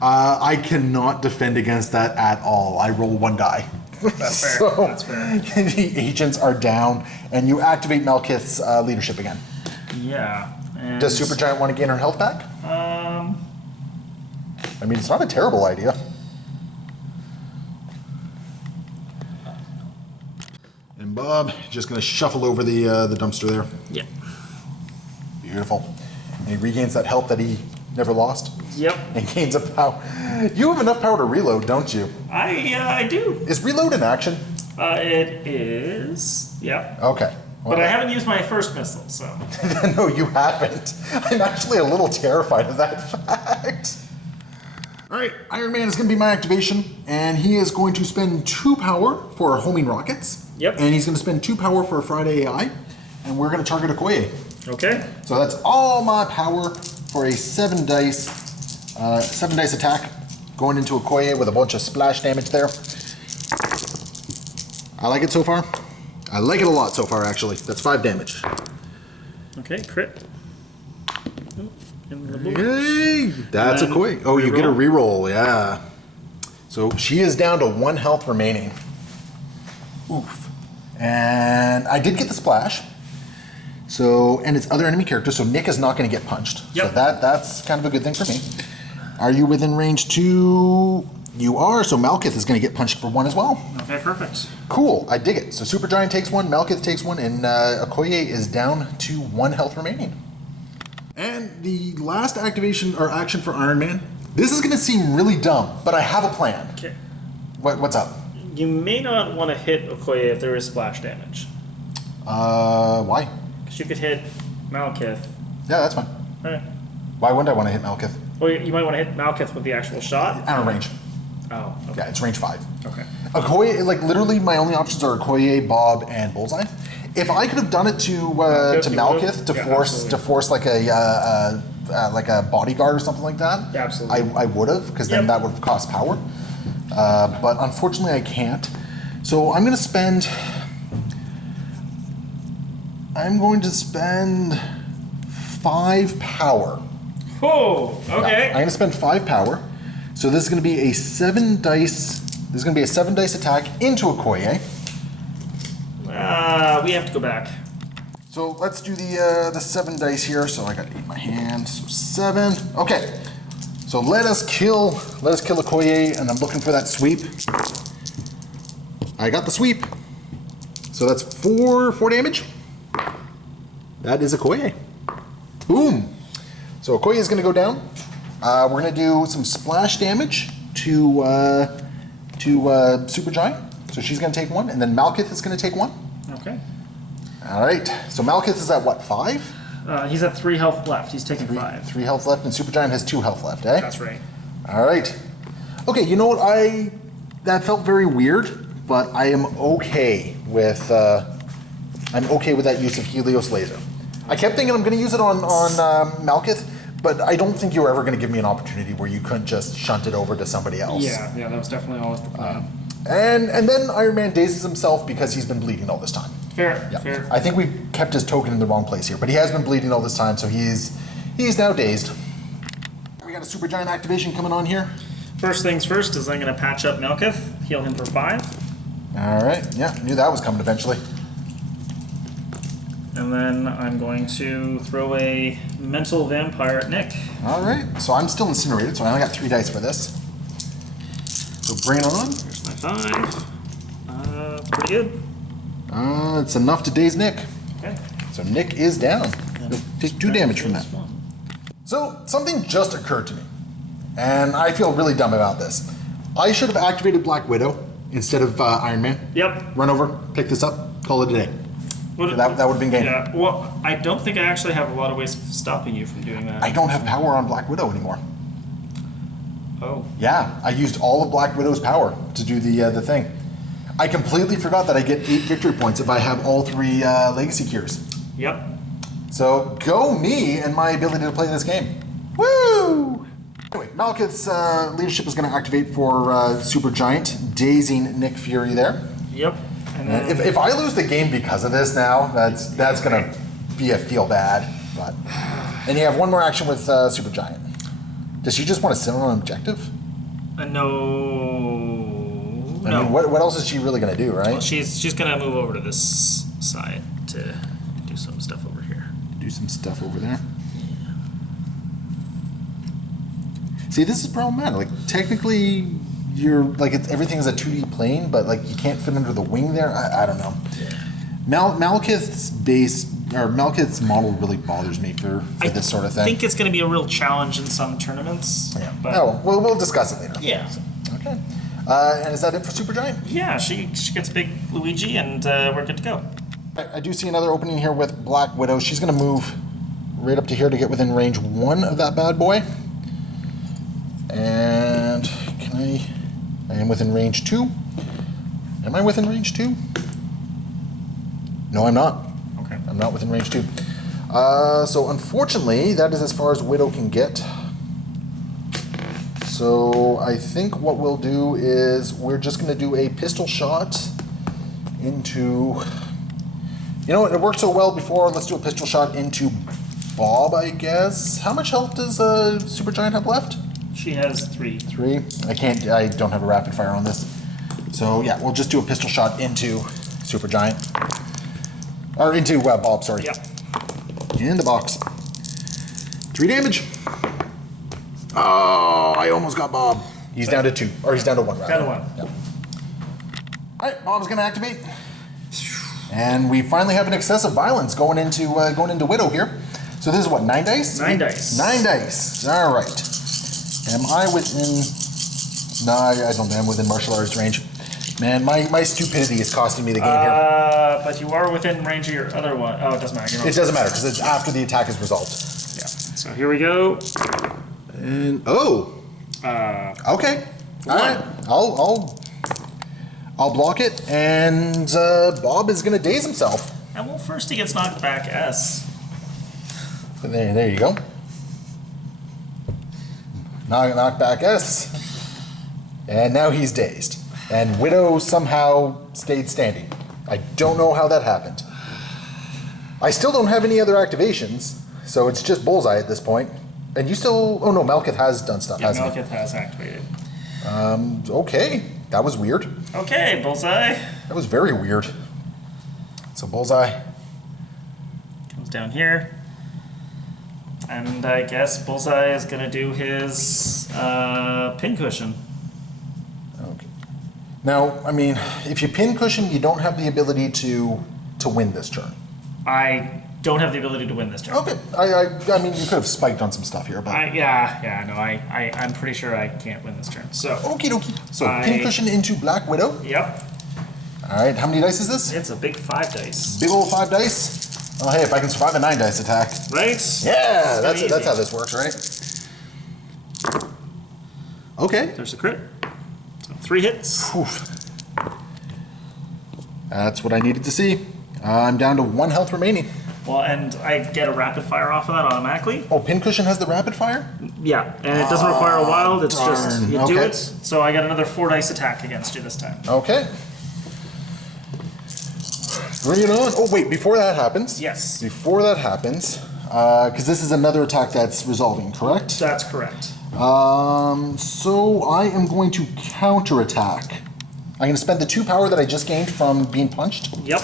I cannot defend against that at all. I roll 1 die. That's fair. So, That's fair. The agents are down, and you activate Malekith's leadership again. Yeah. And, Does Supergiant want to gain her health back? I mean, it's not a terrible idea. And Bob just going to shuffle over the dumpster there. Yeah. Beautiful. And he regains that health that he never lost. Yep. And gains a power. You have enough power to reload, don't you? I do. Is reload in action? It is. Yeah. Okay. Well, But I haven't used my first missile, so. no, you haven't. I'm actually a little terrified of that fact. All right, Iron Man is going to be my activation, and he is going to spend 2 power for homing rockets. Yep. And he's going to spend 2 power for a Friday AI, and we're going to target Okoye. Okay. So that's all my power for a 7 dice attack going into Okoye with a bunch of splash damage there. I like it so far. I like it a lot so far, actually. That's 5 damage. Okay, crit. In the board. Yay! That's Okoye. Oh, you get a reroll, yeah. So she is down to 1 health remaining. Oof. And I did get the splash. So, and it's other enemy characters, so Nick is not going to get punched. Yep. So that's kind of a good thing for me. Are you within range 2? You are, so Malekith is going to get punched for 1 as well. Okay, perfect. Cool, I dig it. So Supergiant takes 1, Malekith takes 1, and Okoye is down to 1 health remaining. And the last activation or action for Iron Man. This is going to seem really dumb, but I have a plan. Okay. What's up? You may not want to hit Okoye if there is splash damage. Why? Because you could hit Malekith. Yeah, that's fine. Alright. Why wouldn't I want to hit Malekith? Well, you might want to hit Malekith with the actual shot. Out of range. Oh, okay. Yeah, it's range 5. Okay. Okoye, like literally, my only options are Okoye, Bob, and Bullseye. If I could have done it to Malekith to force like a bodyguard or something like that, Yeah, absolutely. I would have, because then that would have cost power. But unfortunately, I can't. So I'm going to spend 5 power. Oh, okay. I'm going to spend 5 power. So this is going to be a 7 dice. This is going to be a 7 dice attack into Okoye. We have to go back. So let's do the 7 dice here. So I got 8 in my hand. So 7. Okay. So let us kill Okoye, and I'm looking for that sweep. I got the sweep. So that's 4 damage. That is Okoye. Boom. So Okoye is going to go down. We're going to do some splash damage to Supergiant. So she's going to take 1, and then Malekith is going to take 1. Okay. All right. So Malekith is at what, 5? He's at 3 health left. He's taking 5. 3 health left, and Supergiant has 2 health left, eh? That's right. All right. Okay, you know what? That felt very weird, but I am okay with that use of Helios Laser. I kept thinking I'm going to use it on Malekith, but I don't think you were ever going to give me an opportunity where you couldn't just shunt it over to somebody else. Yeah, that was definitely always the plan. And then Iron Man dazes himself because he's been bleeding all this time. Fair, Yeah. fair. I think we kept his token in the wrong place here, but he has been bleeding all this time, so he's now dazed. We got a Supergiant activation coming on here. First things first is I'm going to patch up Malekith, heal him for 5. All right. Yeah, knew that was coming eventually. And then I'm going to throw a mental vampire at Nick. All right. So I'm still incinerated, so I only got 3 dice for this. So bring it on. Here's my 5. Pretty good. It's enough to daze Nick. Okay. So Nick is down. He'll take 2 damage from that. One. So something just occurred to me, and I feel really dumb about this. I should have activated Black Widow instead of Iron Man. Yep. Run over, pick this up, call it a day. That would have been game. Yeah. Well, I don't think I actually have a lot of ways of stopping you from doing that. I don't have power on Black Widow anymore. Oh. Yeah, I used all of Black Widow's power to do the thing. I completely forgot that I get 8 victory points if I have all 3 legacy cures. Yep. So go me and my ability to play this game. Woo! Anyway, Malekith's leadership is going to activate for Supergiant, dazing Nick Fury there. Yep. And then, If I lose the game because of this now, that's going to be a feel bad. But and you have 1 more action with Supergiant. Does she just want to sit on an objective? No. I mean, what else is she really going to do, right? Well, she's gonna move over to this side to do some stuff over here. Do some stuff over there. See, this is problematic. Like, technically, you're like everything is a 2D plane, but like you can't fit under the wing there. I don't know. Malekith's base or Malekith's model really bothers me for this sort of thing. I think it's going to be a real challenge in some tournaments. Yeah. But we'll discuss it later. Yeah. So, okay. And is that it for Supergiant? Yeah, she gets big Luigi, and we're good to go. I do see another opening here with Black Widow. She's going to move right up to here to get within range 1 of that bad boy. And I am within range 2. Am I within range 2? No, I'm not. Okay. I'm not within range 2. So unfortunately, that is as far as Widow can get. So I think what we'll do is we're just going to do a pistol shot into... You know what? It worked so well before. Let's do a pistol shot into Bob, I guess. How much health does Supergiant have left? She has 3. 3. I don't have a rapid fire on this. So yeah, we'll just do a pistol shot into Supergiant. Or into Bob, sorry. Yep. In the box. 3 damage. Oh, I almost got Bob. He's down to 2. Or he's down to 1, rather. Down to 1. Yep. Alright, Bob's gonna activate. And we finally have an excessive violence going into Widow here. So this is what, 9 dice? 9 dice. 9 dice. Alright. Am I within... No, I don't think I'm within martial arts range. Man, my stupidity is costing me the game here. But you are within range of your other one. Oh, it doesn't matter. It doesn't matter, because it's after the attack is resolved. Yeah. So here we go. And, oh! Okay. Alright. I'll block it, and Bob is going to daze himself. And well, first he gets knocked back S. There you go. Knock back S. And now he's dazed. And Widow somehow stayed standing. I don't know how that happened. I still don't have any other activations, so it's just Bullseye at this point. And you still... Oh no, Malekith has done stuff, Yeah, hasn't Malekith has activated. he? Okay. That was weird. Okay, Bullseye. That was very weird. So Bullseye... Comes down here. And I guess Bullseye is going to do his pincushion. Okay. Now, I mean, if you pincushion, you don't have the ability to win this turn. I don't have the ability to win this turn. Okay. I mean, you could have spiked on some stuff here, but... I'm pretty sure I can't win this turn. So. Okie dokie. So, pincushion into Black Widow. Yep. Alright, how many dice is this? It's a big 5 dice. Big old 5 dice? Oh, hey, if I can survive a 9 dice attack. Right? Yeah, that's how this works, right? Okay. There's a crit. So 3 hits. Oof. That's what I needed to see. I'm down to 1 health remaining. Well, and I get a rapid fire off of that automatically. Oh, pincushion has the rapid fire? Yeah, and it doesn't require a wild, it's darn. just, you do Okay. it. So I got another 4 dice attack against you this time. Okay. Bring it on. Oh, wait, before that happens. Yes. Before that happens, because this is another attack that's resolving, correct? That's correct. So I am going to counterattack. I'm going to spend the 2 power that I just gained from being punched. Yep.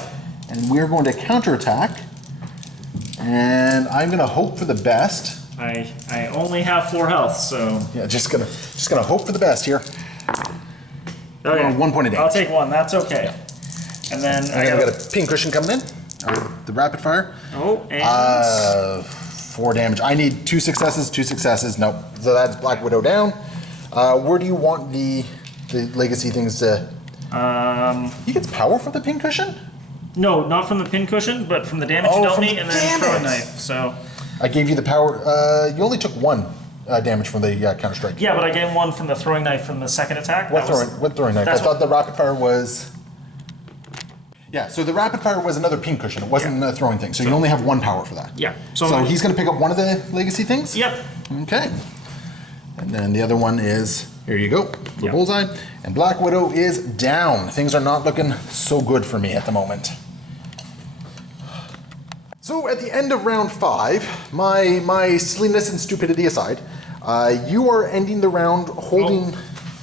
And we're going to counterattack. And I'm going to hope for the best. I only have 4 health, so. Yeah, just gonna hope for the best here. Okay. 1 point of damage. I'll take 1, that's okay. And then And then I got a pincushion coming in. The rapid fire. Oh, and 4 damage. I need 2 successes, 2 successes. Nope. So that's Black Widow down. Where do you want the legacy things to... He gets power from the pincushion? no, not from the pincushion, but from the damage you dealt from me, the and then throw a damage. knife. So I gave you the power. You only took 1 damage from the counter strike. yeah, but I gained 1 from the throwing knife from the second attack. What throwing knife? I that's thought the rapid fire was... Yeah, so the rapid fire was another pincushion. It wasn't a throwing thing. So you only have 1 power for that. Yeah. So he's going to pick up 1 of the legacy things? Yep. Okay. And then the other one is, here you go, for Yep. Bullseye. And Black Widow is down. Things are not looking so good for me at the moment. So at the end of round 5, my silliness and stupidity aside, you are ending the round holding...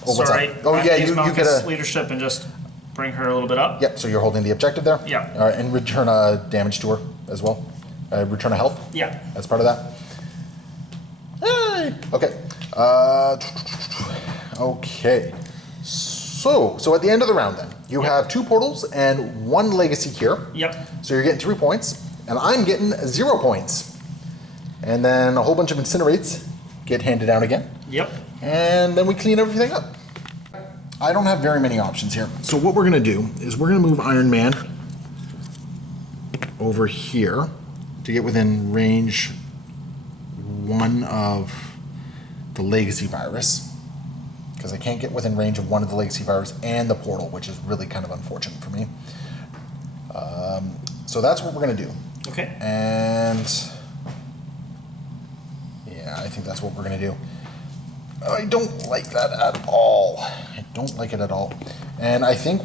Oh, what's Sorry. that? Oh, yeah, you get Malekith's a... leadership and just bring her a little bit up. Yep, so you're holding the objective there? Yeah. All right, and return a damage to her as well. Return a health? Yeah. That's part of that? Hey. Okay. Okay. So at the end of the round then, you have 2 portals and 1 legacy cure. Yep. So you're getting 3 points, and I'm getting 0 points. And then a whole bunch of incinerates get handed out again. Yep. And then we clean everything up. I don't have very many options here. So what we're gonna do is we're gonna move Iron Man over here to get within range 1 of the legacy virus. Because I can't get within range of 1 of the legacy virus and the portal, which is really kind of unfortunate for me. So that's what we're gonna do. Okay. And yeah, I think that's what we're gonna do. I don't like that at all. I don't like it at all. And I think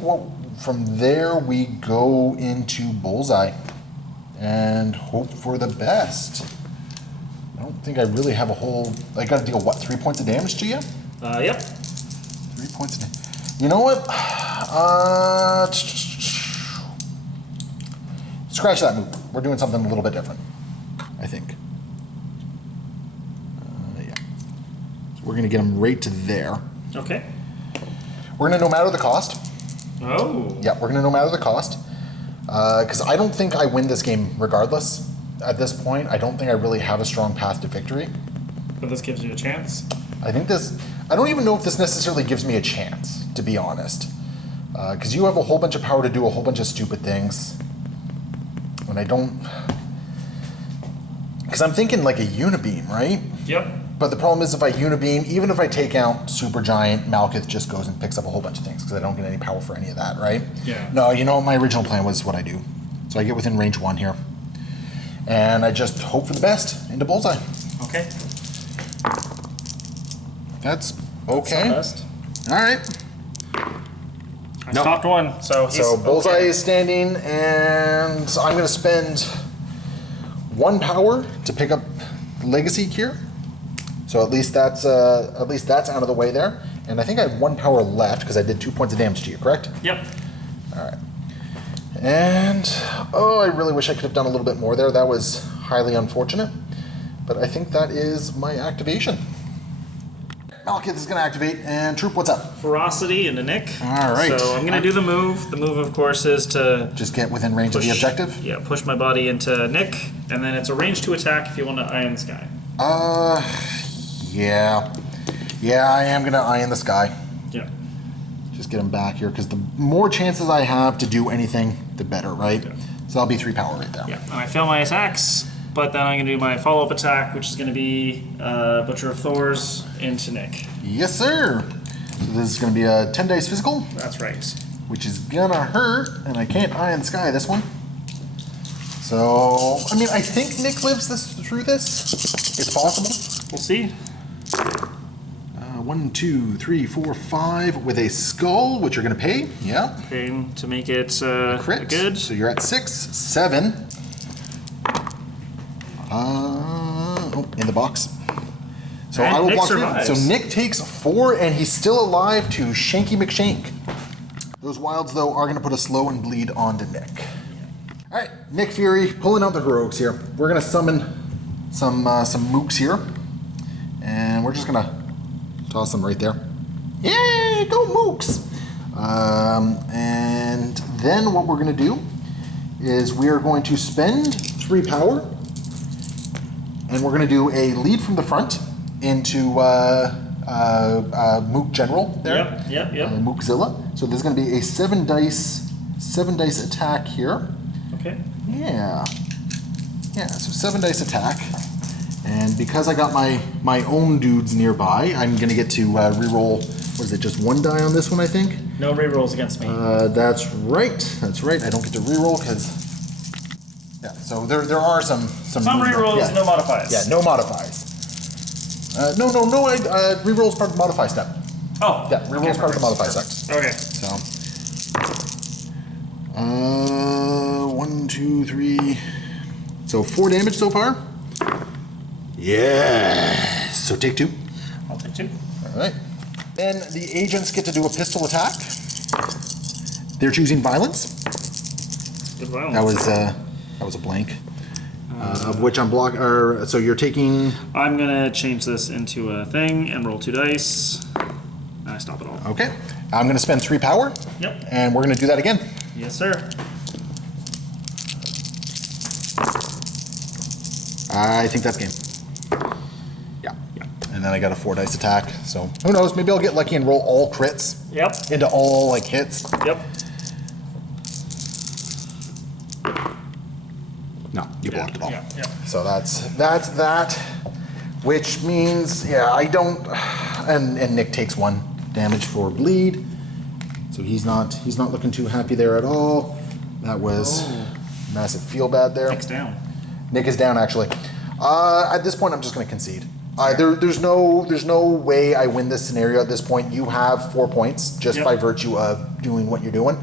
from there we go into Bullseye and hope for the best. I don't think I really have a whole. I got to deal what, 3 points of damage to you? Yep. 3 points of damage. You know what? Scratch that move. We're doing something a little bit different, I think. Yeah. So we're gonna get him right to there. Okay. We're gonna no matter the cost. Oh. Yeah, we're gonna no matter the cost. Because I don't think I win this game regardless. At this point, I don't think I really have a strong path to victory. But this gives you a chance. I don't even know if this necessarily gives me a chance, to be honest. Because you have a whole bunch of power to do a whole bunch of stupid things. And I don't... Because I'm thinking like a Unibeam, right? Yep. But the problem is if I Unibeam, even if I take out Supergiant, Malekith just goes and picks up a whole bunch of things because I don't get any power for any of that, right? Yeah. No, you know, my original plan was what I do. So I get within range 1 here. And I just hope for the best into Bullseye. Okay. That's okay. Best. All right. I stopped 1, so he's So Bullseye okay. is standing, and I'm going to spend 1 power to pick up Legacy Cure. So at least that's out of the way there. And I think I have 1 power left because I did 2 points of damage to you, correct? Yep. All right. And oh, I really wish I could have done a little bit more there. That was highly unfortunate. But I think that is my activation. Malekith is going to activate, and Troop, what's up? Ferocity into Nick. All right. So I'm going to do the move. The move, of course, is to Just get within range of the objective? Yeah, push my body into Nick, and then it's a range 2 attack if you want to eye in the sky. Yeah. Yeah, I am going to eye in the sky. Yeah. Just get him back here, because the more chances I have to do anything, the better, right? Yeah. So that'll be 3 power right there. Yeah, and I fail my attacks, but then I'm going to do my follow-up attack, which is going to be Butcher of Thors into Nick. Yes, sir. So this is going to be a 10 dice physical, That's right. which is going to hurt, and I can't eye in the sky this one. So, I mean, I think Nick lives through this. It's possible. We'll see. 1, 2, 3, 4, 5 with a skull, which you're going to pay. Yeah. Okay, to make it Crit. good. So you're at 6, 7. In the box. So And I will Nick block survives. 3. So Nick takes 4, and he's still alive to Shanky McShank. Those wilds, though, are going to put a slow and bleed onto Nick. All right, Nick Fury pulling out the heroics here. We're going to summon some mooks here, and we're just going to toss them right there. Yay, go mooks! And then what we're going to do is we are going to spend 3 power, and we're going to do a lead from the front into Mook General there. Yep. Mookzilla. So there's going to be a 7 dice attack here. Okay. Yeah. So 7 dice attack, and because I got my own dudes nearby, I'm going to get to reroll. What is it? Just 1 die on this one, I think. No rerolls against me. That's right. I don't get to reroll because. Yeah, so there are some rerolls, yeah. no modifiers. Yeah, no modifies. No. Reroll's part of the modify step. Oh. Yeah, reroll's part of the modify step. Okay. So. 1, 2, 3. So 4 damage so far. Yeah. So take 2. I'll take 2. All right. Then the agents get to do a pistol attack. They're choosing violence. Good violence. That was a blank. of which I'm block. Or so you're taking. I'm gonna change this into a thing and roll 2 dice. And I stop it all. Okay. I'm going to spend 3 power. Yep. And we're going to do that again. Yes, sir. I think that's game. Yeah. And then I got a 4 dice attack. So who knows? Maybe I'll get lucky and roll all crits. Yep. Into all like hits. Yep. No, you blocked it all. Yeah. So that's that. Which means, yeah, I don't. And Nick takes 1 damage for bleed. So he's not looking too happy there at all. That was massive feel bad there. Nick's down. Nick is down actually. At this point, I'm just going to concede. There's no way I win this scenario at this point. You have 4 points just by virtue of doing what you're doing.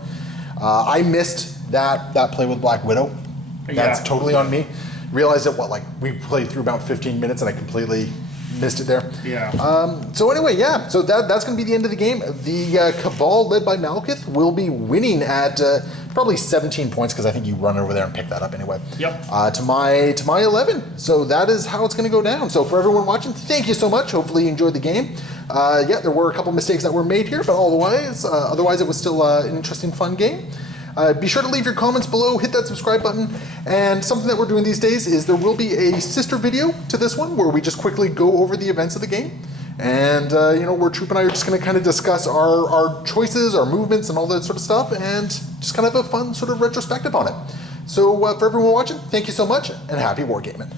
I missed that play with Black Widow. That's totally on me. Realized that we played through about 15 minutes and I completely missed it there. Yeah. So anyway, yeah. So that's going to be the end of the game. The Cabal, led by Malekith, will be winning at probably 17 points because I think you run over there and pick that up anyway. Yep. To my 11. So that is how it's going to go down. So for everyone watching, thank you so much. Hopefully you enjoyed the game. Yeah, there were a couple mistakes that were made here, but otherwise it was still an interesting, fun game. Be sure to leave your comments below, hit that subscribe button, and something that we're doing these days is there will be a sister video to this one where we just quickly go over the events of the game. And, where Troop and I are just going to kind of discuss our choices, our movements, and all that sort of stuff, and just kind of have a fun sort of retrospective on it. So for everyone watching, thank you so much, and happy wargaming.